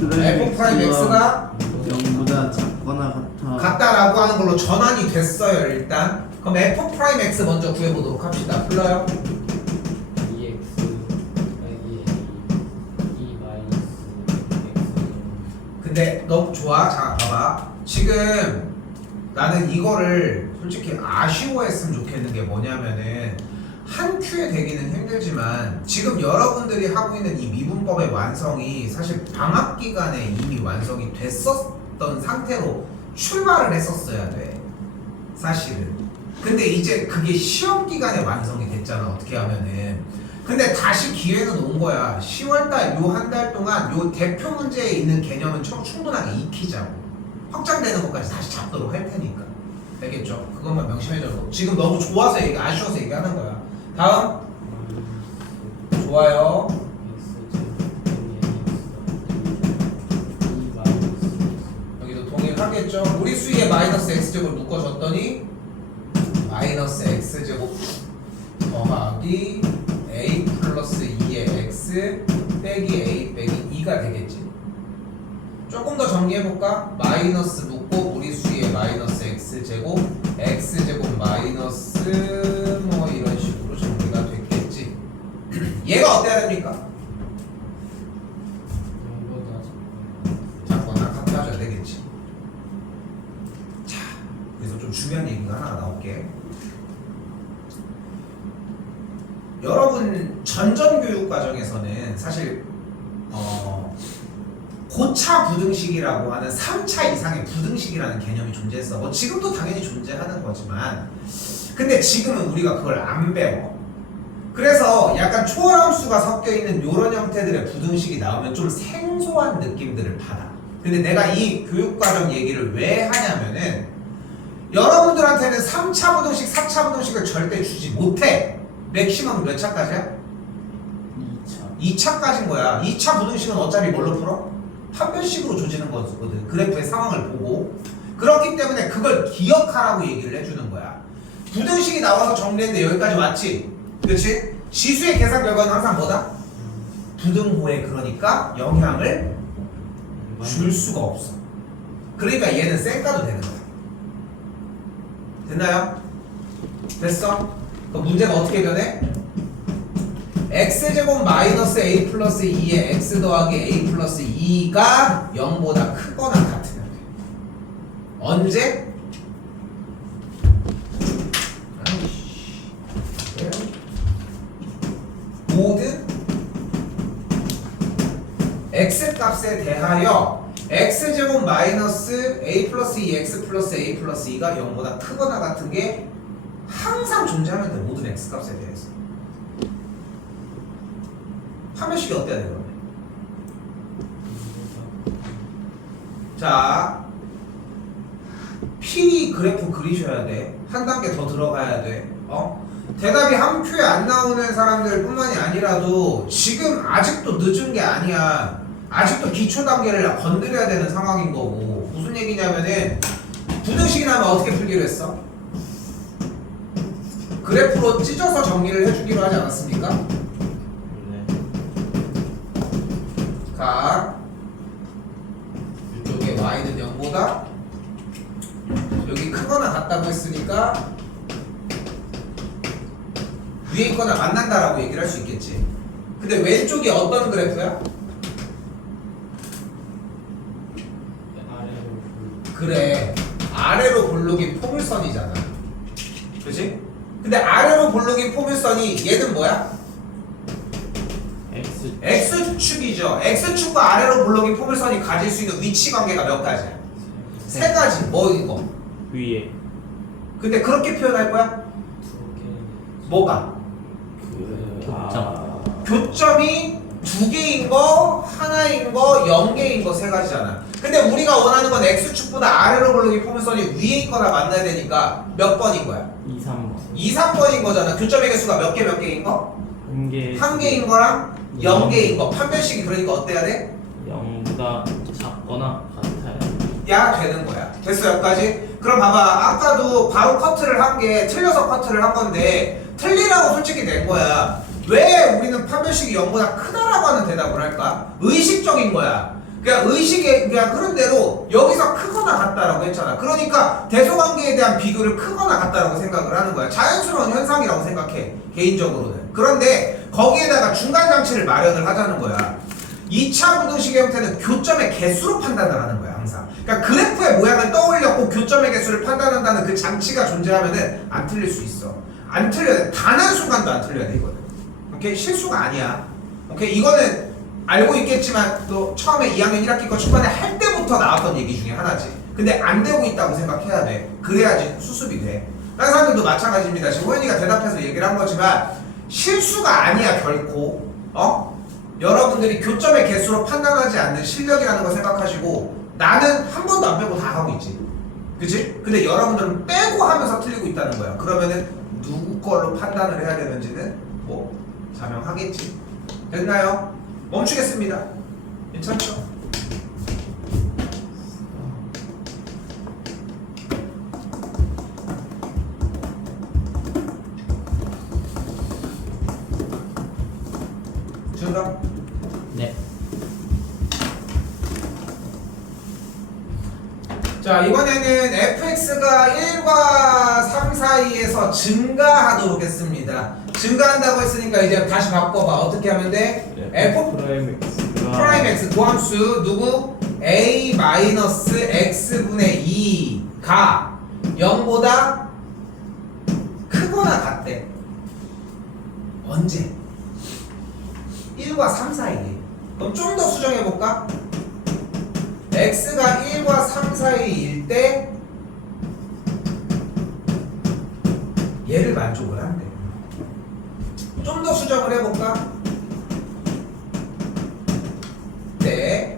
F'X가 0보다 작거나 같다라고 하는 걸로 전환이 됐어요 일단. 그럼 F'X 먼저 구해보도록 합시다. 불러요. 2x 빼기 a 2 마이너스 x. 근데 너무 좋아. 자 봐봐. 지금 나는 이거를 솔직히 아쉬워했으면 좋겠는 게 뭐냐면은 한 큐에 되기는 힘들지만 지금 여러분들이 하고 있는 이 미분법의 완성이 사실 방학 기간에 이미 완성이 됐었던 상태로 출발을 했었어야 돼 사실은. 근데 이제 그게 시험 기간에 완성이 됐잖아 어떻게 하면은. 근데 다시 기회는 온 거야. 10월달 요 한 달 동안 요 대표 문제에 있는 개념은 충분하게 익히자고. 확장되는 것까지 다시 잡도록 할 테니까. 알겠죠? 그것만 명심해줘도. 지금 너무 좋아서 아쉬워서 얘기하는 거야. 다음. 좋아요. 여기도 동일하겠죠? 무리수의 마이너스 x제곱 묶어줬더니 마이너스 x제곱 더하기 a 플러스 2의 x 빼기 a 빼기 2가 되겠지. 조금 더 정리해볼까? 마이너스 묶고 무리수의 마이너스 x제곱 x제곱 마이너스 뭐 이런 식으로 정리가 됐겠지. 얘가 어때야 됩니까? 작거나 같아져야 되겠지. 자, 그래서 좀 중요한 얘기가 하나 나올게. 여러분 전전교육 과정에서는 사실 고차 부등식이라고 하는 3차 이상의 부등식이라는 개념이 존재했어. 뭐 지금도 당연히 존재하는 거지만 근데 지금은 우리가 그걸 안 배워. 그래서 약간 초월함수가 섞여있는 이런 형태들의 부등식이 나오면 좀 생소한 느낌들을 받아. 근데 내가 이 교육과정 얘기를 왜 하냐면은 여러분들한테는 3차 부등식, 4차 부등식을 절대 주지 못해. 맥시멈 몇 차까지야? 2차까지인 거야. 2차 부등식은 어차피 뭘로 풀어? 판별식으로 조지는 거거든. 그래프의 상황을 보고. 그렇기 때문에 그걸 기억하라고 얘기를 해주는 거야. 부등식이 나와서 정리했는데 여기까지 왔지? 그렇지? 지수의 계산 결과는 항상 뭐다? 부등호에 그러니까 영향을 줄 수가 없어. 그러니까 얘는 쌩까도 되는 거야. 됐나요? 됐어? 그럼 문제가 어떻게 변해? x제곱 마이너스 a 플러스 2의 x 더하기 a 플러스 2가 0보다 크거나 같으면 돼. 언제? 모든 x 값에 대하여 x제곱 마이너스 a 플러스 2x 플러스 a 플러스 2가 0보다 크거나 같은 게 항상 존재하면 돼. 모든 x 값에 대해서. 판별식이 어때야 돼 그러면? 자, P 그래프 그리셔야 돼. 한 단계 더 들어가야 돼. 대답이 한 큐에 안 나오는 사람들 뿐만이 아니라도 지금 아직도 늦은 게 아니야. 아직도 기초 단계를 건드려야 되는 상황인 거고. 무슨 얘기냐면은 부등식이 나면 어떻게 풀기로 했어? 그래프로 찢어서 정리를 해주기로 하지 않았습니까? 네. 각 이쪽에 y는 0보다 여기 크거나 같다고 했으니까 위에 있거나 만난다라고 얘기를 할 수 있겠지. 근데 왼쪽이 어떤 그래프야? 아래로 그래, 아래로 볼록인 포물선이잖아. 그치? 근데 아래로 볼록인 포물선이 얘는 뭐야? X X축이죠. X축과 아래로 볼록인 포물선이 가질 수 있는 위치 관계가 몇 가지야? 세 가지. 뭐 이거? 위에 근데 그렇게 표현할 거야? 두 개. 뭐가? 교점. 교점이 두 개인 거, 하나인 거, 0개인 거 세 가지잖아. 근데 우리가 원하는 건 X축보다 아래로 볼록인 포물선이 위에 있거나 만나야 되니까 몇 번인 거야? 2, 3번 2, 3번인 거잖아. 교점의 개수가 몇 개인 거? 한 개인 거랑 0개인 거. 판별식이 그러니까 어때야 돼? 0보다 작거나 같아요. 야 되는 거야. 됐어 여기까지? 그럼 봐봐. 아까도 바로 커트를 한 게 틀려서 커트를 한 건데 틀리라고 솔직히 낸 거야. 왜 우리는 판별식이 0보다 크다라고 하는 대답을 할까? 의식적인 거야. 그냥 의식의 그냥 그런 대로 여기서 크거나 같다라고 했잖아. 그러니까 대소관계에 대한 비교를 크거나 같다라고 생각을 하는 거야. 자연스러운 현상이라고 생각해 개인적으로는. 그런데 거기에다가 중간 장치를 마련을 하자는 거야. 2차 부등식의 형태는 교점의 개수로 판단을 하는 거야 항상. 그러니까 그래프의 모양을 떠올렸고 교점의 개수를 판단한다는 그 장치가 존재하면은 안 틀릴 수 있어. 안 틀려야 돼. 단 한순간도 안 틀려야 돼 이거는. 오케이? 실수가 아니야. 오케이? 이거는 알고 있겠지만 또 처음에 2학년 1학기 거 초반에 할 때부터 나왔던 얘기 중에 하나지. 근데 안 되고 있다고 생각해야 돼. 그래야지 수습이 돼. 다른 사람들도 마찬가지입니다. 지금 호연이가 대답해서 얘기를 한 거지만 실수가 아니야 결코. 여러분들이 교점의 개수로 판단하지 않는 실력이라는 걸 생각하시고 나는 한 번도 안 빼고 다 하고 있지. 그치? 근데 여러분들은 빼고 하면서 틀리고 있다는 거야. 그러면은 누구 걸로 판단을 해야 되는지는 뭐 자명하겠지. 됐나요? 멈추겠습니다. 괜찮죠? 준가? 네. 자 이번에는 fx가 1과 3 사이에서 증가하도록 했습니다. 증가한다고 했으니까 이제 다시 바꿔봐. 어떻게 하면 돼? f 프라임 X가 프라임 x 도함수 누구? a 마이너스 x분의 2가 0보다 크거나 같대. 언제? 1과 3 사이에. 그럼 좀 더 수정해볼까? x가 1과 3 사이일 때 얘를 만족을 한대. 좀 더 수정을 해볼까? 네.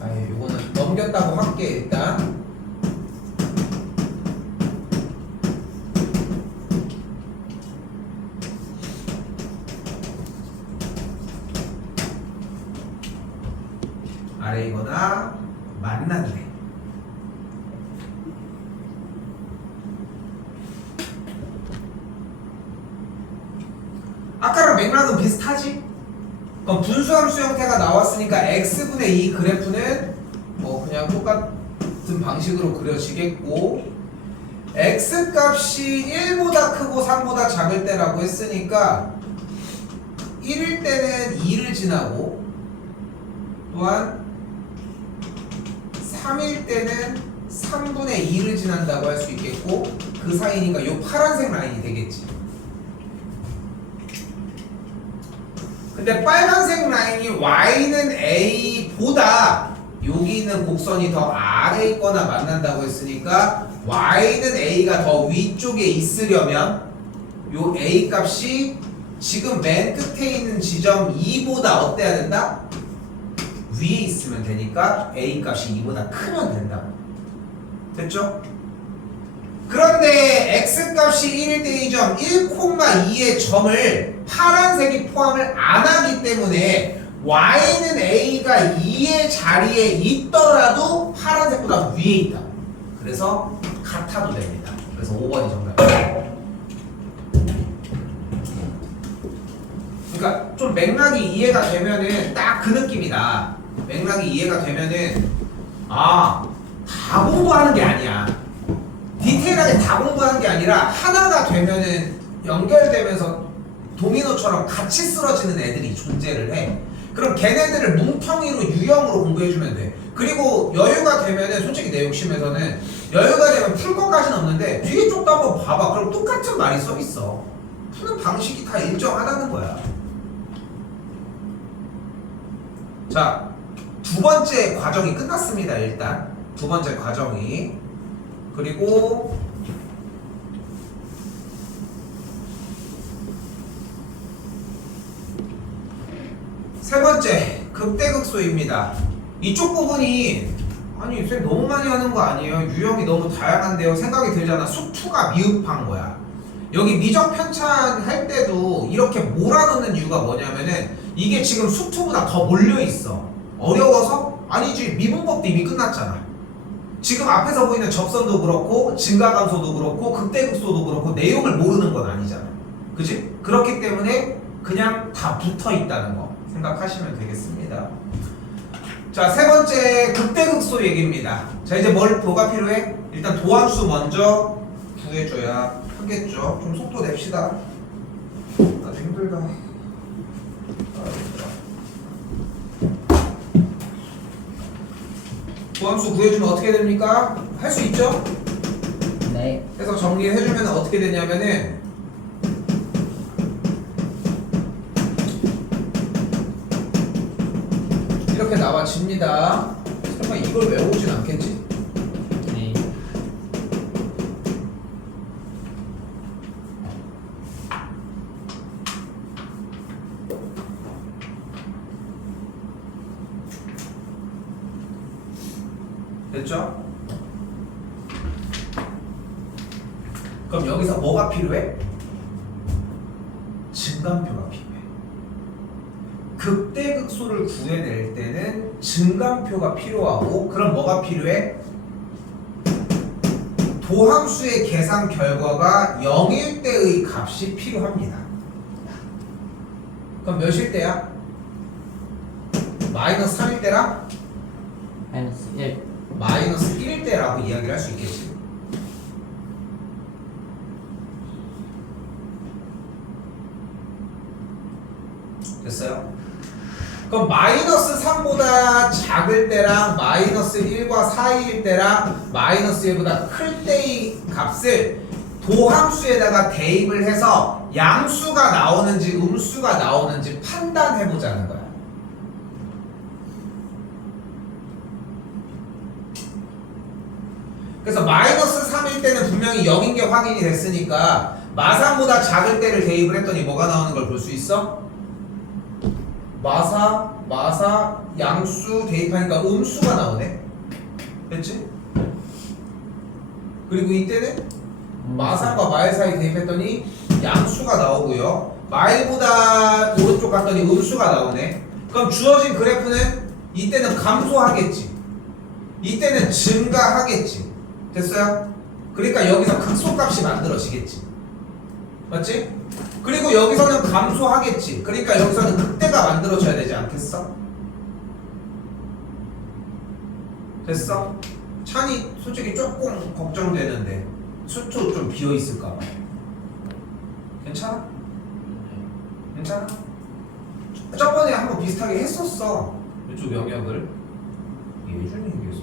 아예 요거는 넘겼다고 할게 일단. 아래이거나 만났네. 아까랑 맥락은 비슷하지? 그럼 분수함수 형태가 나왔으니까 x분의 2 그래프는 뭐 그냥 똑같은 방식으로 그려지겠고 x 값이 1보다 크고 3보다 작을 때라고 했으니까 1일 때는 2를 지나고 또한 3일 때는 3분의 2를 지난다고 할 수 있겠고 그 사이니까 이 파란색 라인이 되겠지. 근데 빨간색 라인이 y는 a보다 여기 있는 곡선이 더 아래에 있거나 만난다고 했으니까 y는 a가 더 위쪽에 있으려면 요 a 값이 지금 맨 끝에 있는 지점 2보다 어때야 된다? 위에 있으면 되니까 a 값이 2보다 크면 된다고. 됐죠? 그런데 x 값이 1일 때 이 점 1,2의 점을 파란색이 포함을 안 하기 때문에 y는 a가 2의 자리에 있더라도 파란색보다 위에 있다. 그래서 같아도 됩니다. 그래서 5번이 정답. 그러니까 좀 맥락이 이해가 되면은 딱 그 느낌이다. 맥락이 이해가 되면은 아, 다 공부하는 게 아니야. 디테일하게 다 공부하는 게 아니라 하나가 되면은 연결되면서 도미노처럼 같이 쓰러지는 애들이 존재를 해. 그럼 걔네들을 뭉텅이로 유형으로 공부해주면 돼. 그리고 여유가 되면은 솔직히 내 욕심에서는 여유가 되면 풀 것까지는 없는데 뒤에 쪽도 한번 봐봐. 그럼 똑같은 말이 써 있어. 푸는 방식이 다 일정하다는 거야. 자, 두 번째 과정이 끝났습니다. 일단 두 번째 과정이. 그리고 세 번째 극대극소입니다. 이쪽 부분이 아니 선생님 너무 많이 하는 거 아니에요? 유형이 너무 다양한데요? 생각이 들잖아. 수투가 미흡한 거야. 여기 미적 편찬 할 때도 이렇게 몰아넣는 이유가 뭐냐면은 이게 지금 수투보다 더 몰려있어. 어려워서? 아니지, 미분법도 이미 끝났잖아. 지금 앞에서 보이는 접선도 그렇고 증가감소도 그렇고 극대극소도 그렇고 내용을 모르는 건 아니잖아. 그지? 그렇기 때문에 그냥 다 붙어있다는 거 생각하시면 되겠습니다. 자, 세 번째 극대극소 얘기입니다. 자, 이제 뭐가 필요해? 일단 도함수 먼저 구해줘야 하겠죠. 좀 속도 냅시다. 아주 힘들다. 도함수 구해주면 어떻게 됩니까? 할 수 있죠? 네. 해서 정리해주면 어떻게 되냐면은 이렇게 나와집니다. 설마 이걸 외우진 않겠지? 네. 됐죠? 그럼 여기서 뭐가 필요해? 증감표가 필요해. 극대극소를 구해낼 때는 증감표가 필요하고, 그럼 뭐가 필요해? 도함수의 계산 결과가 0일 때의 값이 필요합니다. 그럼 몇일 때야? 마이너스 3일 때랑 마이너스 1. 마이너스 1일 때라고 이야기를 할 수 있겠지. 됐어요? 그럼 마이너스 3보다 작을 때랑 마이너스 1과 사이일 때랑 마이너스 1보다 클 때의 값을 도함수에다가 대입을 해서 양수가 나오는지 음수가 나오는지 판단해보자는 거야. 그래서 마이너스 3일 때는 분명히 0인 게 확인이 됐으니까 마삼보다 작을 때를 대입을 했더니 뭐가 나오는 걸 볼 수 있어? 마사, 양수 대입하니까 음수가 나오네. 됐지? 그리고 이때는 마삼과 마일 사이 대입했더니 양수가 나오고요. 마일보다 오른쪽 갔더니 음수가 나오네. 그럼 주어진 그래프는 이때는 감소하겠지. 이때는 증가하겠지. 됐어요? 그러니까 여기서 극소값이 만들어지겠지. 맞지? 그리고 여기서는 감소하겠지. 그러니까 여기서는 극대가 만들어져야 되지 않겠어? 됐어? 찬이 솔직히 조금 걱정되는데 수초 좀 비어있을까봐. 괜찮아? 괜찮아? 저번에 한번 비슷하게 했었어. 이쪽 영역을 예준이 얘기했어.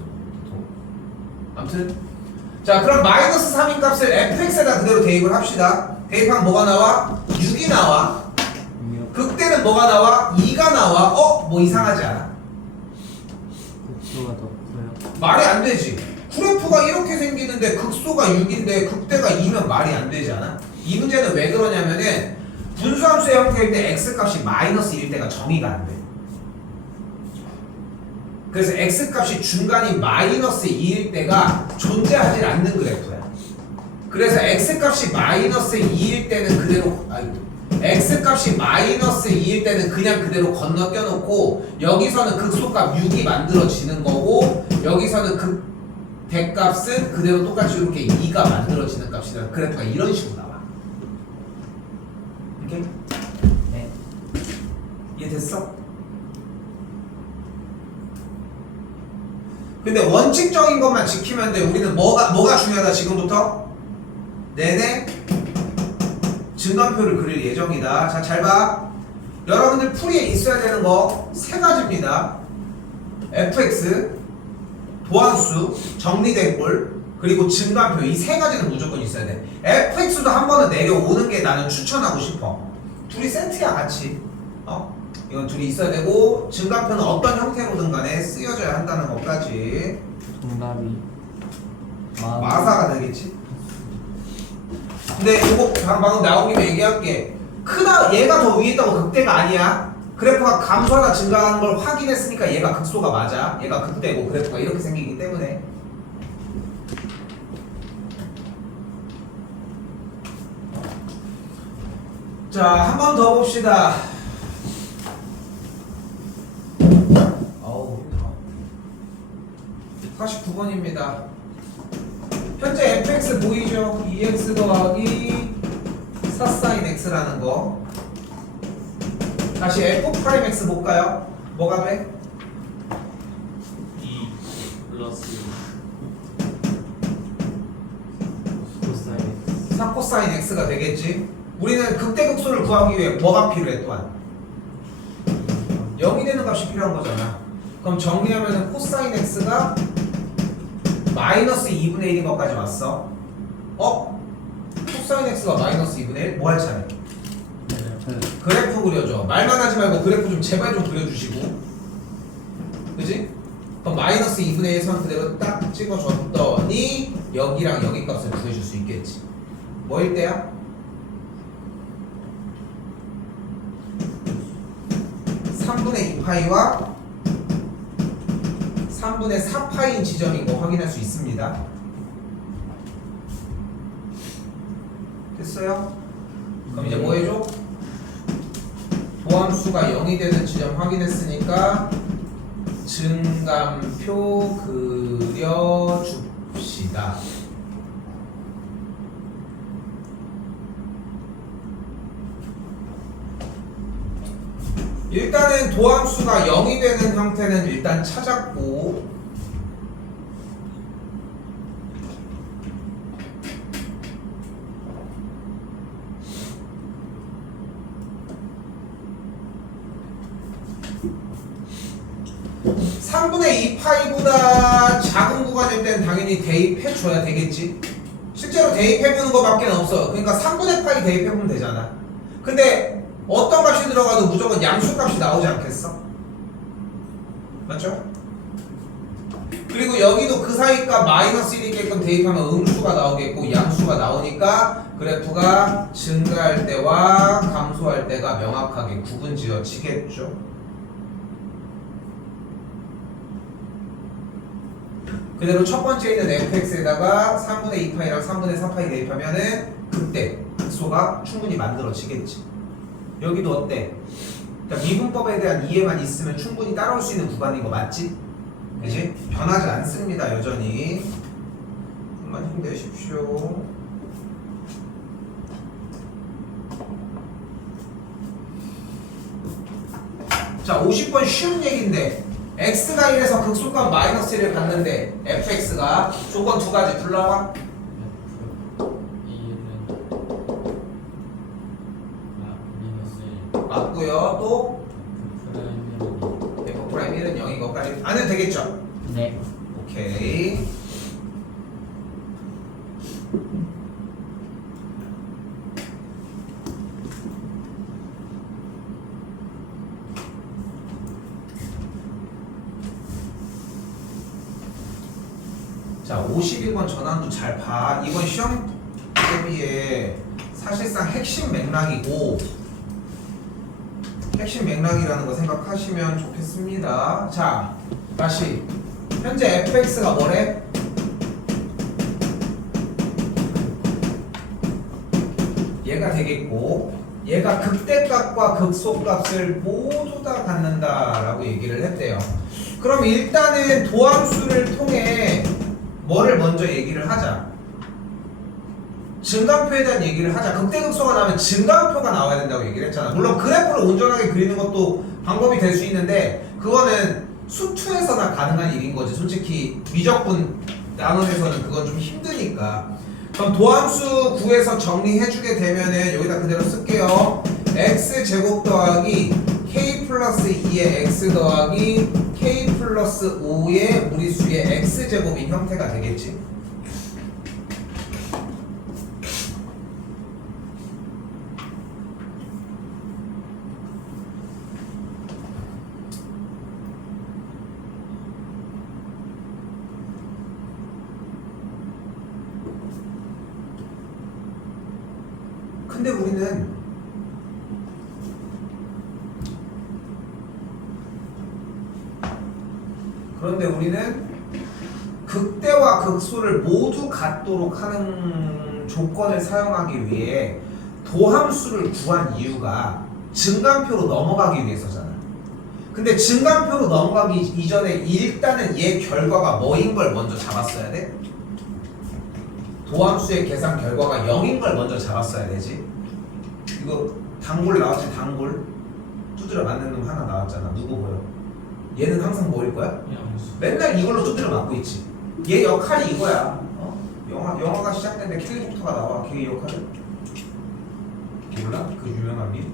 아무튼 자, 그럼 마이너스 3인 값을 fx에다 그대로 대입을 합시다. 대입하면 뭐가 나와? 6이 나와. 극대는 뭐가 나와? 2가 나와. 뭐 이상하지 않아? 극소가 더 커요. 말이 안 되지. 그래프가 이렇게 생기는데 극소가 6인데 극대가 2면 말이 안 되지 않아? 이 문제는 왜 그러냐면은 분수함수의 형태일 때 x값이 마이너스 1일 때가 정의가 안 돼. 그래서 x값이 중간인 마이너스 2일 때가 존재하지 않는 그래프야. 그래서 x값이 마이너스 2일 때는 그대로 x값이 마이너스 2일 때는 그냥 그대로 건너뛰어 놓고 여기서는 극소값 6이 만들어지는 거고 여기서는 대값은 그대로 똑같이 이렇게 2가 만들어지는 값이다. 그래프가 이런 식으로 나와. 오케이? 네. 이해됐어? 근데 원칙적인 것만 지키면 돼. 우리는 뭐가 중요하다 지금부터? 내내 증감표를 그릴 예정이다. 자, 잘 봐. 여러분들 풀이에 있어야 되는 거 세 가지입니다. fx, 도함수, 정리된 꼴, 그리고 증감표. 이 세 가지는 무조건 있어야 돼. fx도 한 번은 내려오는 게 나는 추천하고 싶어. 둘이 세트야 같이. 이건 둘이 있어야 되고, 증감표는 어떤 형태로든 간에 쓰여져야 한다는 것까지. 정답이 마사가 되겠지. 근데 이거 방금 나온 김에 얘기할게. 크다, 얘가 더 위에 있다고 극대가 아니야. 그래프가 감소하다 증가하는 걸 확인했으니까 얘가 극소가 맞아. 얘가 극대고 그래프가 이렇게 생기기 때문에. 자, 한 번 더 봅시다. 어우, 힘들어. 49번입니다. 현재 fx 보이죠? 2x 더하기 4sin x라는 거. 다시 f'(x) 볼까요? 뭐가 돼? 2 플러스 코사인 4 코사인 x가 되겠지. 우리는 극대극소를 구하기 위해 뭐가 필요해 또한? 0이 되는 값이 필요한 거잖아. 그럼 정리하면은 코사인 x가 마이너스 2분의 1인 것까지 왔어. 코사인 x가 마이너스 2분의 1? 뭐 할 차례? 그래프 그려줘. 말만 하지 말고 그래프 좀 제발 좀 그려주시고. 그지? 그럼 마이너스 2분의 1선 그대로 딱 찍어줬더니 여기랑 여기 값을 구해줄 수 있겠지. 뭐일 때야? 3분의 2파이와 3분의 4파이인 지점인 거 확인할 수 있습니다. 됐어요? 그럼 이제 뭐 해줘? 도함수가 0이 되는 지점 확인했으니까 증감표 그려줍시다. 일단은 도함수가 0이 되는 형태는 일단 찾았고, (3분의 2파이보다) 작은 구간일 땐 당연히 대입해줘야 되겠지. 실제로 대입해보는 것밖에 없어. 그러니까 3분의 파이 대입해보면 되잖아. 근데 어떤 값이 들어가도 무조건 양수값이 나오지 않겠어? 맞죠? 그리고 여기도 그 사이 값 마이너스 1이게끔 대입하면 음수가 나오겠고 양수가 나오니까 그래프가 증가할 때와 감소할 때가 명확하게 구분 지어지겠죠. 그대로 첫 번째 있는 fx에다가 3분의 2파이랑 3분의 4파이 대입하면은 그때 극소가 충분히 만들어지겠지. 여기도 어때? 그러니까 미분법에 대한 이해만 있으면 충분히 따라올 수 있는 구간인 거 맞지? 그치? 변하지 않습니다, 여전히. 좀만 힘내십시오. 자, 50번 쉬운 얘기인데 x가 1에서 극소값 마이너스 1을 갖는데 fx가 조건 두 가지 불러봐. 맞고요. 또 f'1은 0인 것까지 안 해도 되겠죠? 네. 오케이. 자, 51번 전환도 잘 봐. 이번 시험 대비에 사실상 핵심 맥락이고, 핵심 맥락이라는 거 생각하시면 좋겠습니다. 자, 다시 현재 fx가 뭐래? 얘가 되겠고, 얘가 극대값과 극소값을 모두 다 갖는다라고 얘기를 했대요. 그럼 일단은 도함수를 통해 뭐를 먼저 얘기를 하자? 증간표에 대한 얘기를 하자. 극대극소가 나오면 증간표가 나와야 된다고 얘기를 했잖아. 물론 그래프를 온전하게 그리는 것도 방법이 될 수 있는데 그거는 수투에서나 가능한 일인 거지. 솔직히 미적분 나눠에서는 그건 좀 힘드니까. 그럼 도함수 구해서 정리해주게 되면은 여기다 그대로 쓸게요. x제곱 더하기 k 플러스 2의 x 더하기 k 플러스 5의 무리수의 x제곱인 형태가 되겠지. 근데 우리는 극대와 극소를 모두 같도록 하는 조건을 사용하기 위해 도함수를 구한 이유가 증간표로 넘어가기 위해서잖아. 근데 증간표로 넘어가기 이전에 일단은 얘 결과가 뭐인 걸 먼저 잡았어야 돼? 도함수의 계산 결과가 0인 걸 먼저 잡았어야 되지. 이거 단골 나왔지. 단골 두드려 맞는 놈 하나 나왔잖아. 누구 보여? 얘는 항상 뭐일 거야? 양수. 맨날 이걸로 두드려 맞고 있지. 얘 역할이 이거야. 영화가 시작되는데 캘리콥터가 나와. 걔 역할은 몰라? 그 유명한 게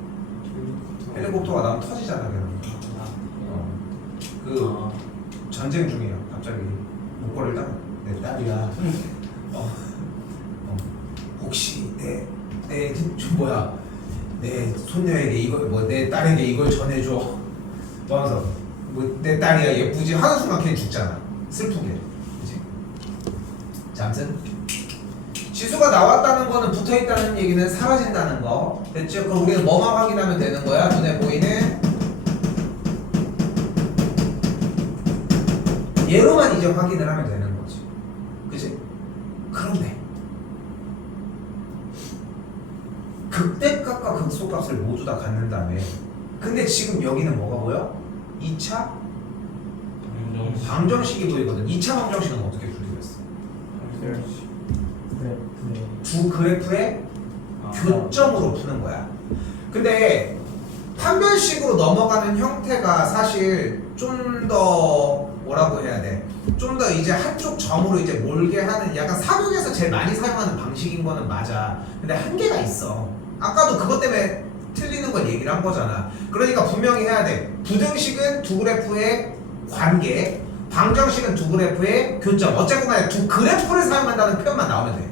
헬리콥터가 나면 터지잖아. 걔는. 그 전쟁 중이야. 갑자기 목걸이를 딱 내 딸이야. 혹시 내 손녀에게 이걸 내 딸에게 이걸 전해줘. 그러면서 내 딸이야 예쁘지 하는 순간 걔 죽잖아. 슬프게. 그치? 자, 아무튼 지수가 나왔다는 거는 붙어있다는 얘기는 사라진다는 거 됐죠? 그럼 우리는 뭐만 확인하면 되는 거야? 눈에 보이는 얘로만 이제 확인을 하면 되는 거지. 그치? 그런데 극대값과 극소값을 모두 다 갖는 다음에 근데 지금 여기는 뭐가 보여? 2차 방정식이 보이거든. 2차 방정식은 어떻게 풀리겠어? 두 그래프의 교점으로 푸는 거야. 근데 판별식으로 넘어가는 형태가 사실 좀 더 뭐라고 해야 돼? 좀 더 이제 한쪽 점으로 이제 몰게 하는 약간 사교에서 제일 많이 사용하는 방식인 거는 맞아. 근데 한계가 있어. 아까도 그것 때문에 틀리는 걸 얘기를 한 거잖아. 그러니까 분명히 해야 돼. 부등식은 두 그래프의 관계, 방정식은 두 그래프의 교점. 어쨌건 간에 두 그래프를 사용한다는 표현만 나오면 돼.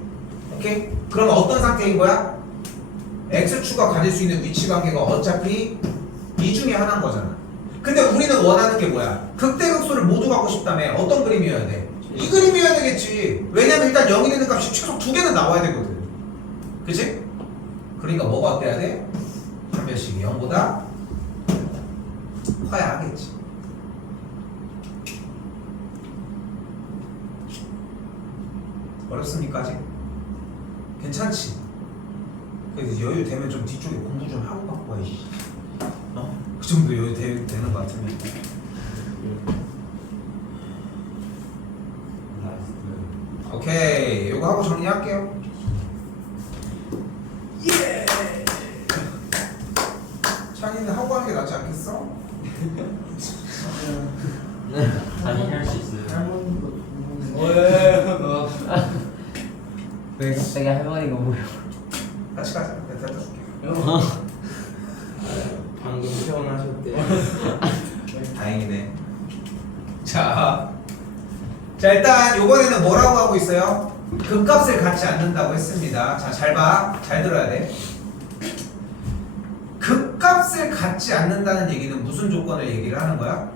오케이? 그러면 어떤 상태인 거야? x축가 가질 수 있는 위치 관계가 어차피 이 중에 하나인 거잖아. 근데 우리는 원하는 게 뭐야? 극대극소를 모두 갖고 싶다며 어떤 그림이어야 돼? 이 그림이어야 되겠지. 왜냐면 일단 0이 되는 값이 최소 2개는 나와야 되거든. 그치? 그러니까 뭐가 어때야 돼? 판별식이 0보다 커야 하겠지. 어렵습니까 아직? 괜찮지? 그래서 여유 되면 좀 뒤쪽에 공부 좀 하고 갖고 와야지. 그 정도 여유 되는 것 같으면. 오케이, 요거 하고 정리할게요. 예. 찬이는 하고 하는 게 낫지 않겠어? 아니 할 수 있어요. 할머니도 동문이 왜 갑자기 할머니가 뭐야? 같이 가자. 내가 데려다 줄게. 방금 태어나셨대요. 다행이네. 자 일단 요번에는 뭐라고 하고 있어요? 극값을 갖지 않는다고 했습니다. 자, 잘 봐. 잘 들어야 돼. 극값을 갖지 않는다는 얘기는 무슨 조건을 얘기를 하는 거야?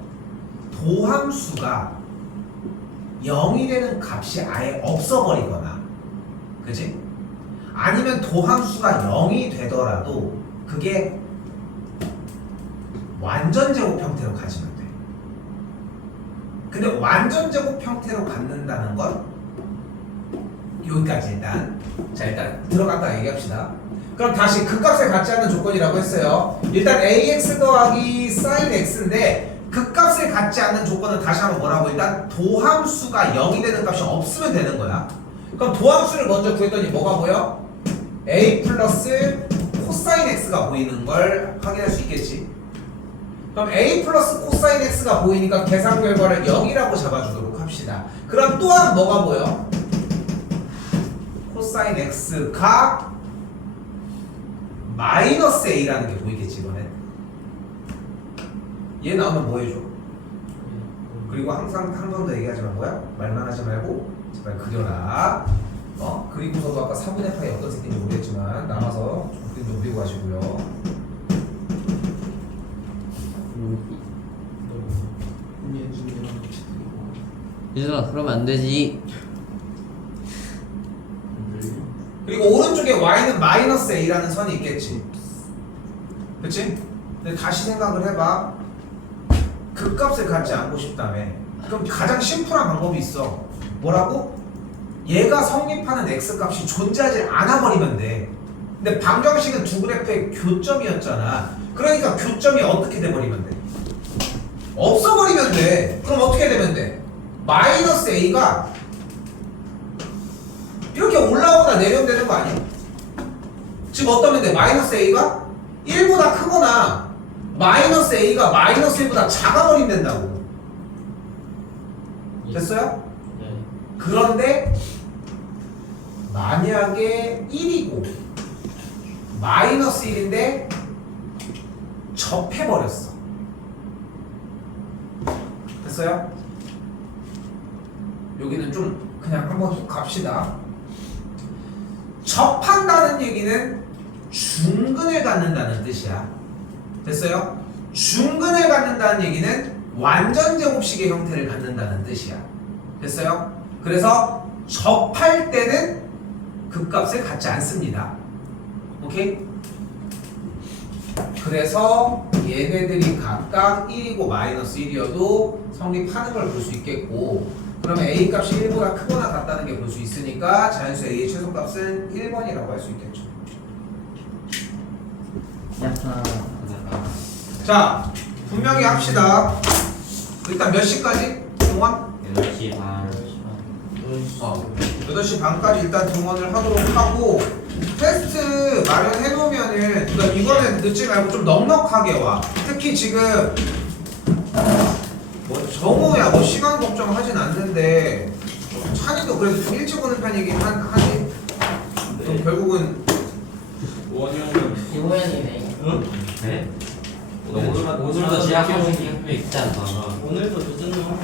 도함수가 0이 되는 값이 아예 없어버리거나, 그지? 아니면 도함수가 0이 되더라도 그게 완전 제곱 형태로 가지면 돼. 근데 완전 제곱 형태로 갖는다는 건 여기까지 일단. 자, 일단 들어갔다 얘기합시다. 그럼 다시 극값을 갖지 않는 조건이라고 했어요. 일단 ax 더하기 sin x인데 극값을 극값을 갖지 않는 조건은 다시 한번 뭐라고 일단 도함수가 0이 되는 값이 없으면 되는 거야. 그럼 도함수를 먼저 구했더니 뭐가 보여? a 플러스 코사인 x가 보이는 걸 확인할 수 있겠지. 그럼 a 플러스 코사인 x가 보이니까 계산 결과를 0이라고 잡아주도록 합시다. 그럼 또한 뭐가 보여? 코사인 x가 마이너스 a라는 게 보이겠지 이번엔. 얘 나오면 뭐 해줘? 그리고 항상 한 번 더 얘기하지만 뭐야? 말만 하지 말고 제발 그려라. 그리고서도 아까 4분의 파이 어떤 새끼인지 모르겠지만 남아서 그림 좀 그리고 가시고요. 유준아 그러면 안 되지. 그리고 오른쪽에 y는 마이너스 a라는 선이 있겠지. 그치? 근데 다시 생각을 해봐. 극값을 갖지 않고 싶다며. 그럼 가장 심플한 방법이 있어. 뭐라고? 얘가 성립하는 x값이 존재하지 않아버리면 돼. 근데 방정식은 두 그래프의 교점이었잖아. 그러니까 교점이 어떻게 돼버리면 돼? 없어버리면 돼. 그럼 어떻게 되면 돼? 마이너스 a가 이렇게 올라오거나 내려오면 되는 거 아니야? 지금 어떠면 돼? 마이너스 a가 1보다 크거나 마이너스 a가 마이너스 1보다 작아버리면 된다고. 됐어요? 네. 그런데 만약에 1이고 마이너스 1인데 접해버렸어. 됐어요? 여기는 좀 그냥 한번 훅 갑시다. 접한다는 얘기는 중근을 갖는다는 뜻이야. 됐어요? 중근을 갖는다는 얘기는 완전 제곱식의 형태를 갖는다는 뜻이야. 됐어요? 그래서 접할 때는 극값을 갖지 않습니다. 오케이? 그래서 얘네들이 각각 1이고 마이너스 1이어도 성립하는 걸 볼 수 있겠고, 그러면 a 값이 1보다 크거나 같다는 게 볼 수 있으니까 자연수 a의 최소값은 1번이라고 할 수 있겠죠. 야하. 자, 분명히 합시다. 일단 몇 시까지? 동원? 8시 반. 8시 반까지 일단 동원을 하도록 하고, 테스트 마련해 놓으면은, 그러니까 이거는 늦지 말고 좀 넉넉하게 와. 특히 지금 뭐 정우야 뭐 시간 걱정하진 않는데 찬이도 그래도 좀 일찍 오는 편이긴 하지. 그럼 결국은 원이 형은 이호연이네. 네? 오늘도 지하철 생긴 게 있지 않나? 오늘도 늦었나?